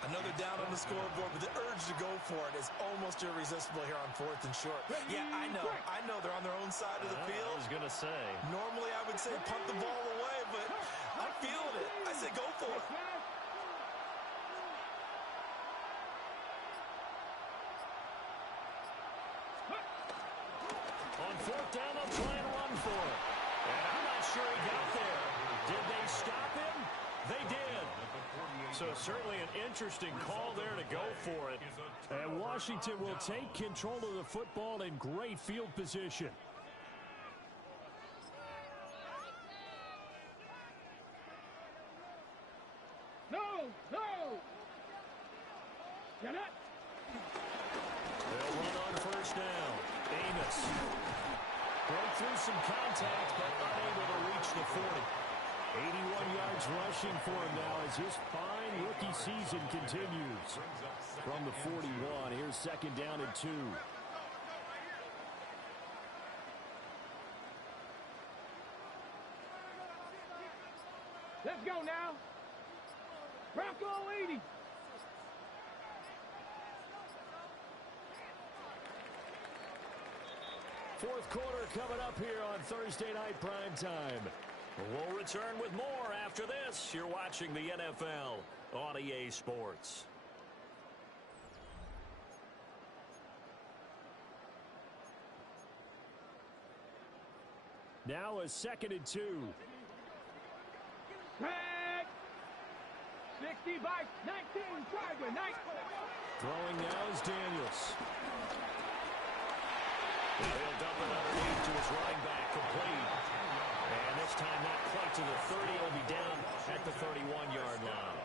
Another down on the scoreboard, but the urge to go for it is almost irresistible here on 4th and short. Yeah, I know they're on their own side of the field. I was going to say. Normally I would say punt the ball away, but I'm feeling it. I say go for it. On 4th down, they'll try and run for it. And I'm not sure he got there. Did they stop him? They did. So certainly an interesting call there to go for it. And Washington will take control of the football in great field position. No! Get up! They'll run on first down. Amos. Broke through some contact, but unable to reach the 40. 81 yards rushing for him now as his fine rookie season continues. From the 41, here's second down and 2. Let's go now. Bronco 80. Fourth quarter coming up here on Thursday Night Primetime. We'll return with more after this. You're watching the NFL on EA Sports. Now a second and 2. Tag. 60 by 19. Driveway. Nice. Throwing now is Daniels. He'll dump it underneath to his running back, complete. And this time not quite to the 30. He'll be down at the 31-yard line.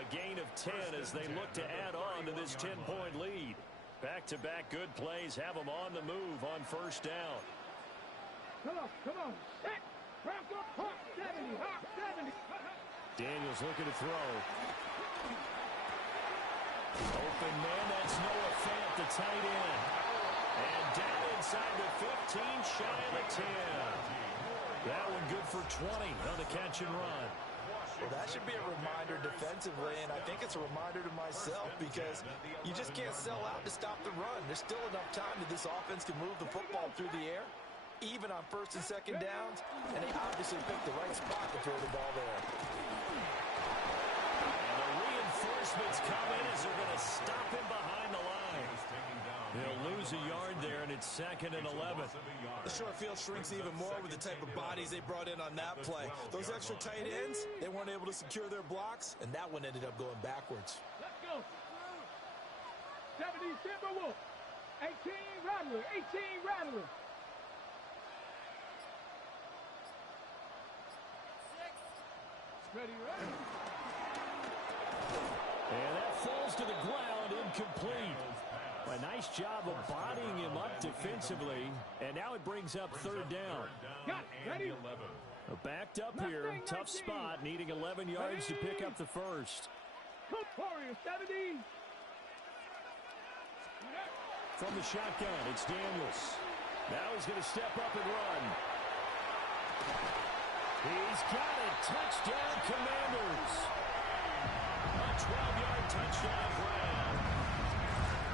A gain of 10 as they look to add on to this 10-point lead. Back-to-back good plays have them on the move on first down. Come on. Set. Bronco. Hawk 70. Hawk 70. Daniels looking to throw. Open man, that's Noah Fant, the tight end. And down inside the 15, shy of the 10. That one good for 20 on the catch and run. Well, that should be a reminder defensively, and I think it's a reminder to myself because you just can't sell out to stop the run. There's still enough time that this offense can move the football through the air, even on first and second downs, and they obviously picked the right spot to throw the ball there. And the reinforcements come in as they're going to stop him behind the line. They'll lose a yard there, and it's second and 11. The short field shrinks even more with the type of bodies they brought in on that play. Those extra tight ends, they weren't able to secure their blocks, and that one ended up going backwards. Let's go. 70 Timberwolf. 18 Rattler. 18 Rattler. Ready. And that falls to the ground, incomplete. A nice job of bodying him up defensively. And now it brings up third down. Got ready. Backed up here, tough spot, needing 11 yards to pick up the first. Warrior 70. From the shotgun, it's Daniels. Now he's going to step up and run. He's got it. Touchdown, Commanders. A 12-yard touchdown grab.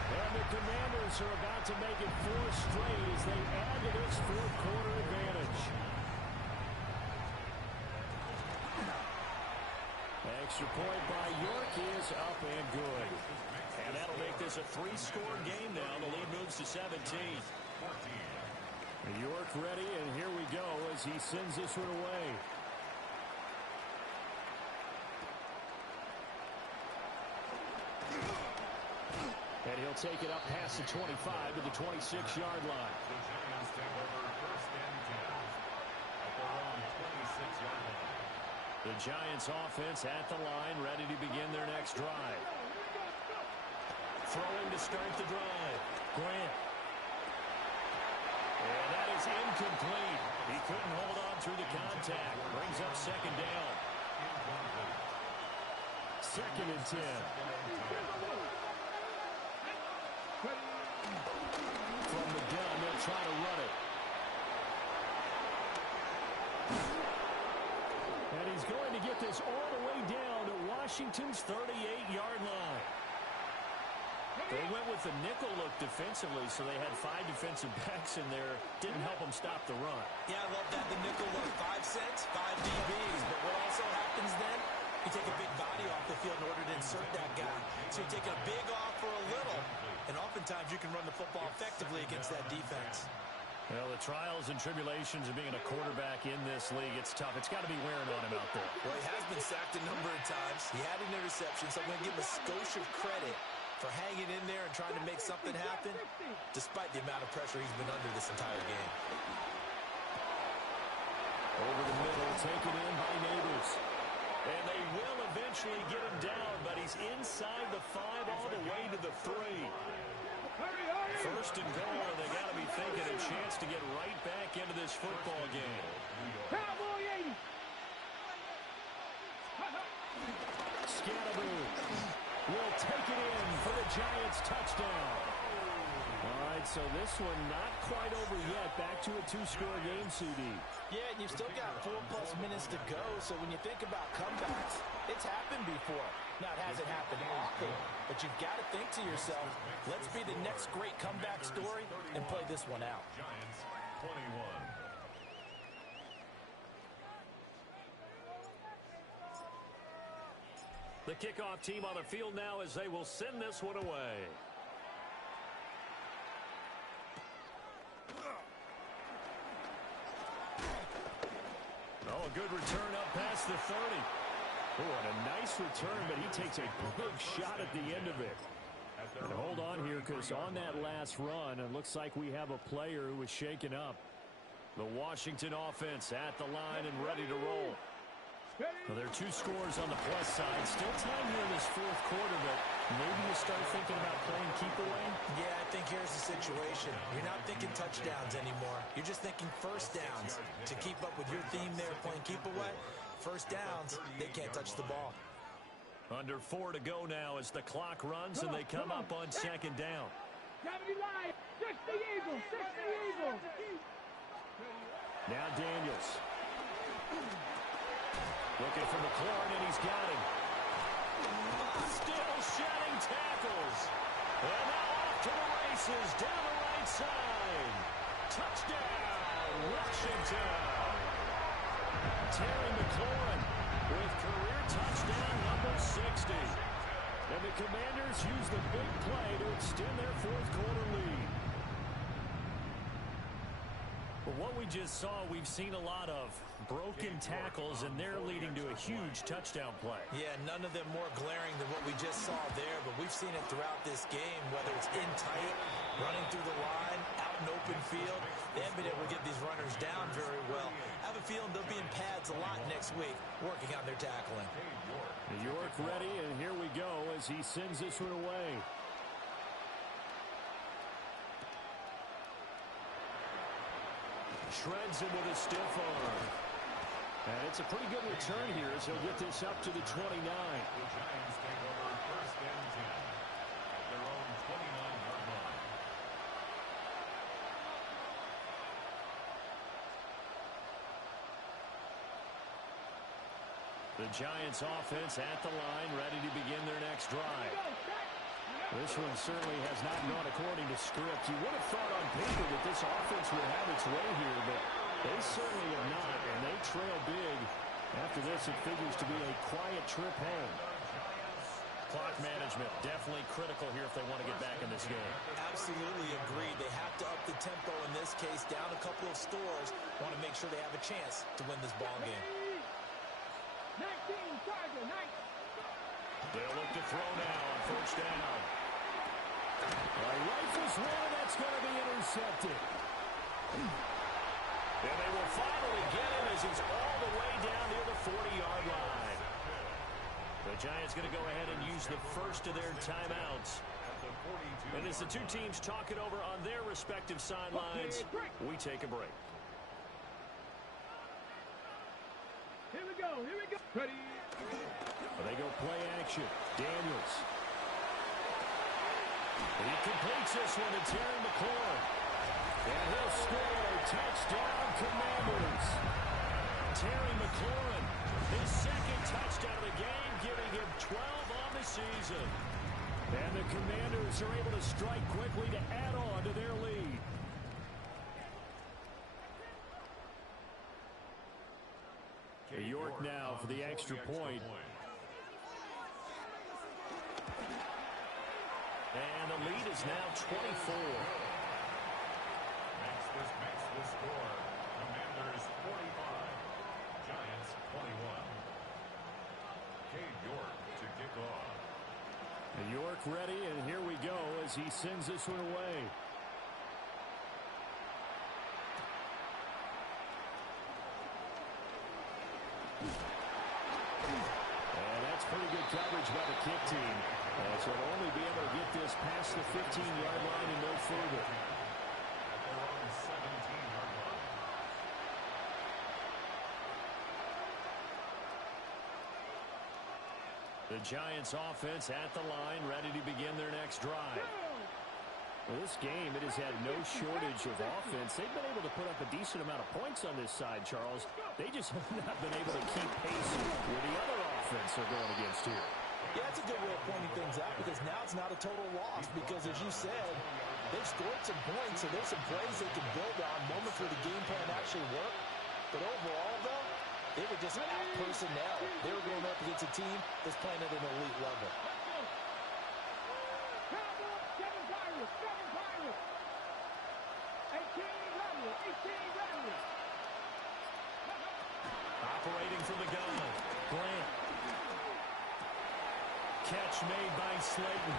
And the Commanders are about to make it 4 straight as they add to this fourth quarter advantage. Extra point by York is up and good. And that'll make this a 3-score game now. The lead moves to 17. York ready, and here we go as he sends this one away. And he'll take it up past the 25 to the 26-yard line. The Giants take over first and 10 at their own 26-yard line. The Giants offense at the line, ready to begin their next drive. Throwing to start the drive. Grant. And that is incomplete. He couldn't hold on through the contact. Brings up second down. Second and 10. From the gun, they'll try to run it. And he's going to get this all the way down to Washington's 38-yard line. They went with the nickel look defensively, so they had 5 defensive backs in there. Didn't help them stop the run. Yeah, I love that. The nickel look, 5 cents, 5 DBs. But what also happens then, you take a big body off the field in order to insert that guy. So you're taking a big off for a little, and oftentimes you can run the football effectively against that defense. Well, the trials and tribulations of being a quarterback in this league, it's tough. It's got to be wearing on him out there. Well, he has been sacked a number of times. He had an interception, so I'm going to give him a skosh of credit for hanging in there and trying to make something happen, despite the amount of pressure he's been under this entire game. Over the middle, taken in by Neighbors. And they will eventually get him down, but he's inside the 5 all the way to the 3. First and goal, and they got to be thinking a chance to get right back into this football game. Cowboy 80. Scatterboo will take it in for the Giants touchdown. All right, so this one not quite over yet. Back to a 2-score game, CD. Yeah, and you've still got 4+ minutes to go, so when you think about comebacks, it's happened before. Now, it hasn't happened often, but you've got to think to yourself, let's be the next great comeback story and play this one out. Giants 21. The kickoff team on the field now as they will send this one away. Oh, a good return up past the 30. Oh, and a nice return, but he takes a big shot at the end of it. And hold on here, because on that last run, it looks like we have a player who was shaken up. The Washington offense at the line and ready to roll. Well, there are 2 scores on the plus side. Still time here in this 4th quarter, but maybe you start thinking about playing keep away. Yeah, I think here's the situation. You're not thinking touchdowns anymore. You're just thinking first downs. To keep up with your theme there, playing keep away, first downs, they can't touch the ball. Under 4 to go now as the clock runs and they come up on 2nd down. Now Daniels. Looking for McLaurin, and he's got him. Still shedding tackles. And now off to the races down the right side. Touchdown, Washington. Terry McLaurin with career touchdown number 60. And the Commanders use the big play to extend their 4th quarter lead. But what we just saw, we've seen a lot of broken tackles, and they're leading to a huge touchdown play. Yeah, none of them more glaring than what we just saw there, but we've seen it throughout this game, whether it's in tight, running through the line, out in open field. They haven't been able to get these runners down very well. I have a feeling they'll be in pads a lot next week, working on their tackling. New York ready, and here we go as he sends this one away. Shreds him with a stiff arm. And it's a pretty good return here as he'll get this up to the 29. The Giants take over first and 10 at their own 29-yard line. The Giants offense at the line, ready to begin their next drive. This one certainly has not gone according to script. You would have thought on paper that this offense would have its way here, but they certainly have not, and they trail big. After this, it figures to be a quiet trip home. Clock management, definitely critical here if they want to get back in this game. Absolutely agreed. They have to up the tempo in this case, down a couple of scores. Want to make sure they have a chance to win this ball game. 19, Charger, 19. They'll look to throw now on first down. Rifles one, that's going to be intercepted. And they will finally get him as he's all the way down near the 40-yard line. The Giants going to go ahead and use the first of their timeouts. And as the 2 teams talk it over on their respective sidelines, we take a break. Here we go, here we go. Ready. They go play action. Daniels. He completes this one to Terry McLaurin. And he'll score. Touchdown, Commanders. Terry McLaurin, his 2nd touchdown of the game, giving him 12 on the season. And the Commanders are able to strike quickly to add on to their lead. New York now for the extra point. And the lead is now 24. Makes this York to kick off. York ready, and here we go as he sends this one away. And that's pretty good coverage by the kick team. So they'll only be able to get this past the 15-yard line and no further. At their own 17-yard line. The Giants offense at the line, ready to begin their next drive. Well, this game, it has had no shortage of offense. They've been able to put up a decent amount of points on this side, Charles. They just have not been able to keep pace with the other offense they're going against here. Yeah, that's a good way of pointing things out because now it's not a total loss because, as you said, they've scored some points, so there's some plays they can build on, moments where the game plan actually worked. But overall, though, they were just out personnel. They were going up against a team that's playing at an elite level. Operating from the gun, Grant. Catch made by Slayton.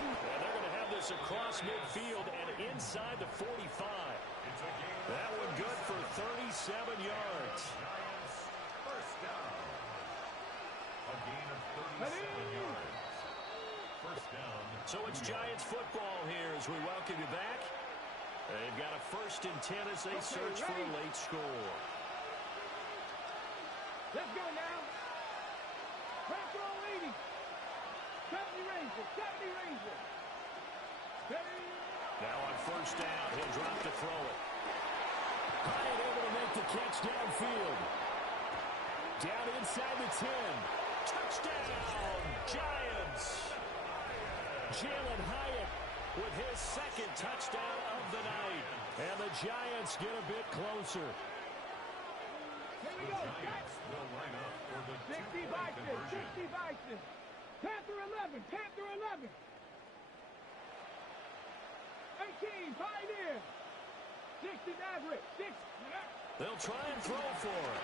And they're going to have this across midfield and inside the 45. That one good for 37 yards. First down. A gain of 37 yards. First down. So it's Giants football here as we welcome you back. They've got a 1st and 10 as they search for a late score. Let's go now. Press roll 80. 70 Rangers. 70 Rangers. Now on 1st down, he'll drop to throw it. Hyatt able to make the catch downfield. Down inside the 10. Touchdown, Giants. Jalen Hyatt with his 2nd touchdown of the night. And the Giants get a bit closer. Here we go. Giants will line up for the 60 two-point Bison. conversion. 60 Bison. Panther 11. Panther 11. 18. Pioneer. 60 Maverick. 6. They'll try and throw for it.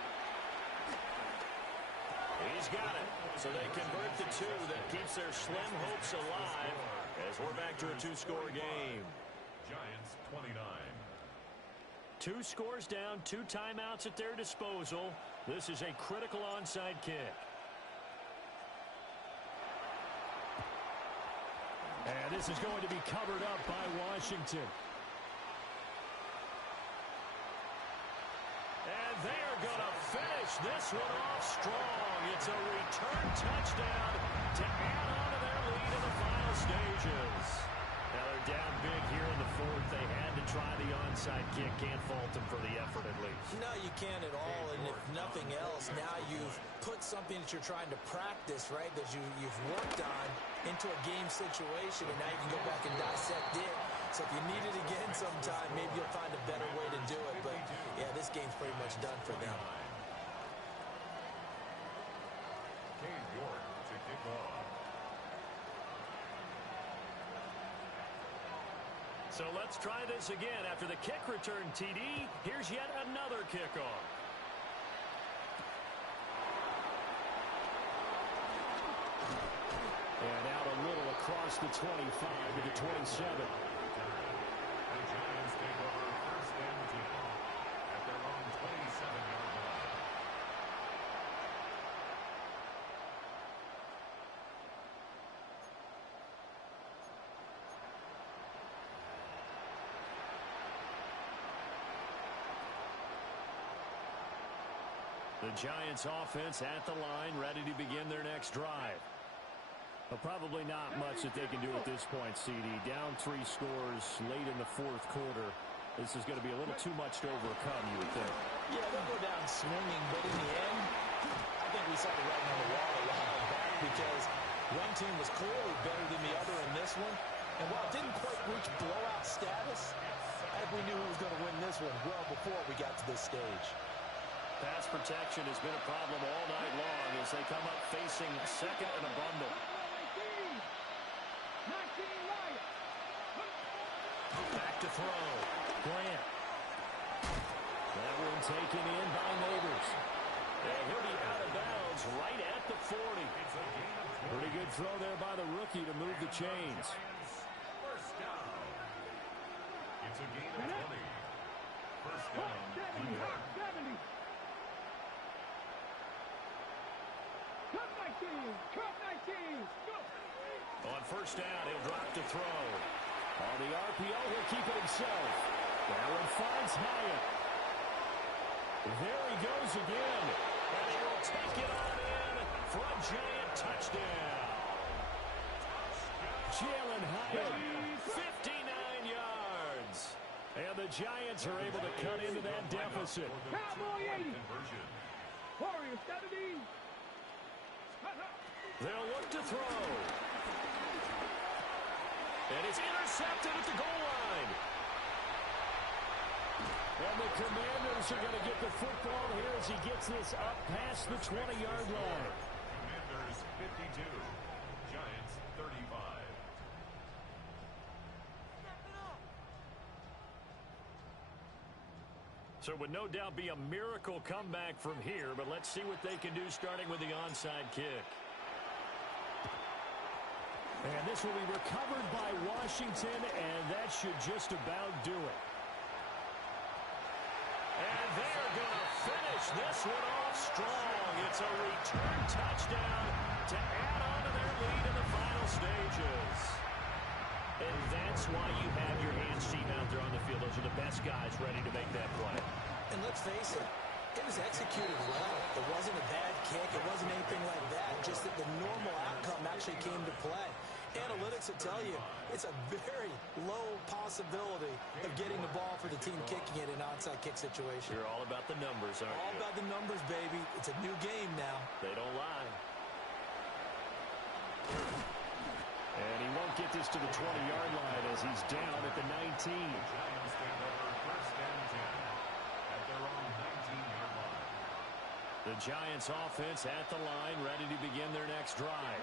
He's got it. So they convert the 2 that keeps their slim hopes alive as we're back to a 2-score game. Giants 29. 2 scores down, 2 timeouts at their disposal. This is a critical onside kick. And this is going to be covered up by Washington. And they are going to finish this one off strong. It's a return touchdown to add on to their lead in the final stages. Now they're down big here in the 4th. They had to try the onside kick. Can't fault them for the effort at least. No, you can't at all. And if nothing else, now you've put something that you're trying to practice, right, that you've worked on into a game situation, and now you can go back and dissect it. So if you need it again sometime, maybe you'll find a better way to do it. But, yeah, this game's pretty much done for them. York to kick off. So let's try this again. After the kick return TD, here's yet another kickoff. And out a little across the 25 to the 27. The Giants take over 1st and 10 at their own 27-yard line. The Giants offense at the line, ready to begin their next drive. But probably not much that they can do at this point, CD. Down 3 scores late in the 4th quarter. This is going to be a little too much to overcome, you would think. Yeah, they'll go down swinging, but in the end, I think we saw the writing on the wall a while back because one team was clearly better than the other in this one. And while it didn't quite reach blowout status, I think we knew who was going to win this one well before we got to this stage. Pass protection has been a problem all night long as they come up facing 2nd and a bundle. 19 Lions. Back to throw. Grant. That one taken in by Neighbors. And he'll be out of bounds right at the 40. Pretty good throw there by the rookie to move the chains. First down. It's a gain of 20. First down, New York. 70. Cut 19. Cut 19. Go. On first down, he'll drop to throw. On the RPO, he'll keep it himself. That one finds Hyatt. There he goes again. And he will take it on in for a giant touchdown. Jalen Hyatt, 59 yards. And the Giants are able to cut into that deficit. Cowboy 80. Warriors 70. They'll look to throw. And it's intercepted at the goal line. And the Commanders are going to get the football here as he gets this up past the 20-yard line. Commanders 52. Giants 35. So it would no doubt be a miracle comeback from here, but let's see what they can do starting with the onside kick. And this will be recovered by Washington, and that should just about do it. And they're going to finish this one off strong. It's a return touchdown to add on to their lead in the final stages. And that's why you have your hands team out there on the field. Those are the best guys ready to make that play. And let's face it, it was executed well. It wasn't a bad kick. It wasn't anything like that. Just that the normal outcome actually came to play. Analytics will tell you it's a very low possibility of getting the ball for the team kicking it in an onside kick situation. You're all about the numbers, aren't you? All about the numbers, baby. It's a new game now. They don't lie. And he won't get this to the 20-yard line as he's down at the 19. Giants take over first and 10 at their own 19-yard line. The Giants offense at the line, ready to begin their next drive.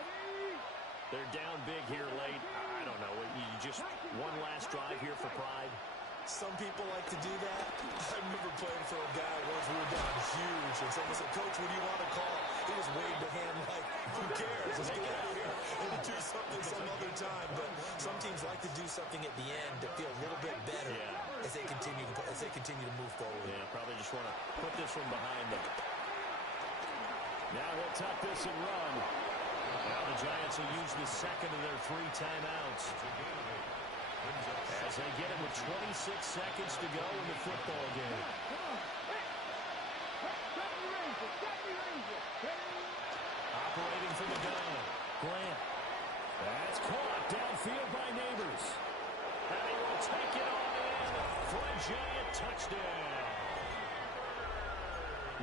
They're down big here late. I don't know. You just one last drive here for pride. Some people like to do that. I remember playing for a guy once. We were down huge, and someone said, "Coach, what do you want to call?" He just waved a hand like, "Who cares? Let's get out of here and do something some other time." But some teams like to do something at the end to feel a little bit better as they continue to move forward. Yeah, probably just want to put this one behind them. Now he'll tuck this and run. Now the Giants will use the second of their 3 timeouts. As they get it with 26 seconds to go in the football game. Operating from the gun, Grant. That's caught downfield by Neighbors. And he will take it on in for a giant touchdown.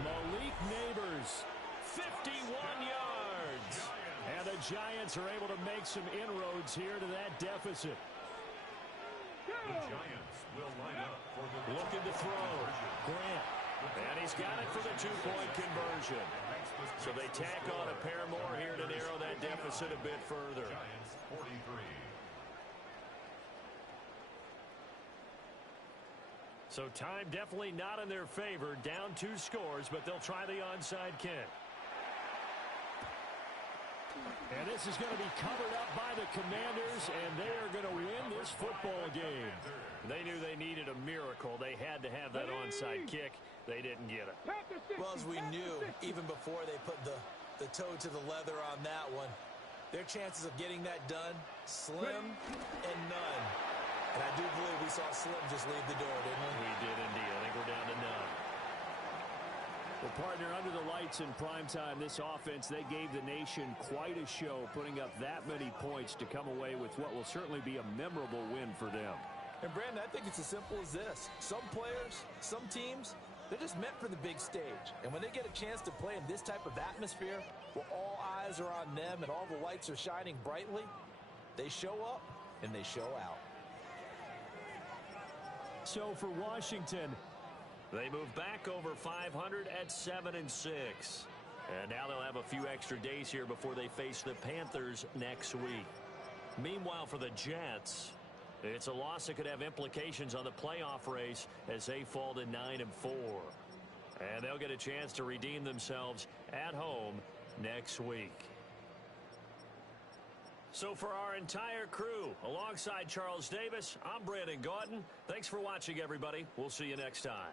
Malik Neighbors, 51 yards. And the Giants are able to make some inroads here to that deficit. The Giants will line up for the looking to throw. Grant. And he's got it for the 2-point conversion. So they tack on a pair more here to narrow that deficit a bit further. Giants 43. So time definitely not in their favor. Down 2 scores, but they'll try the onside kick. And this is going to be covered up by the Commanders, and they are going to win this football game. They knew they needed a miracle. They had to have that onside kick. They didn't get it. Well, as we knew, even before they put the toe to the leather on that one, their chances of getting that done, slim and none. And I do believe we saw Slim just leave the door, didn't we? We did indeed. I think we're down to none. Well, partner, under the lights in primetime, this offense, they gave the nation quite a show, putting up that many points to come away with what will certainly be a memorable win for them. And, Brandon, I think it's as simple as this. Some players, some teams, they're just meant for the big stage. And when they get a chance to play in this type of atmosphere, where all eyes are on them and all the lights are shining brightly, they show up and they show out. So for Washington, they move back over 500 at 7-6. And now they'll have a few extra days here before they face the Panthers next week. Meanwhile, for the Jets, it's a loss that could have implications on the playoff race as they fall to 9-4. And they'll get a chance to redeem themselves at home next week. So for our entire crew, alongside Charles Davis, I'm Brandon Gaudin. Thanks for watching, everybody. We'll see you next time.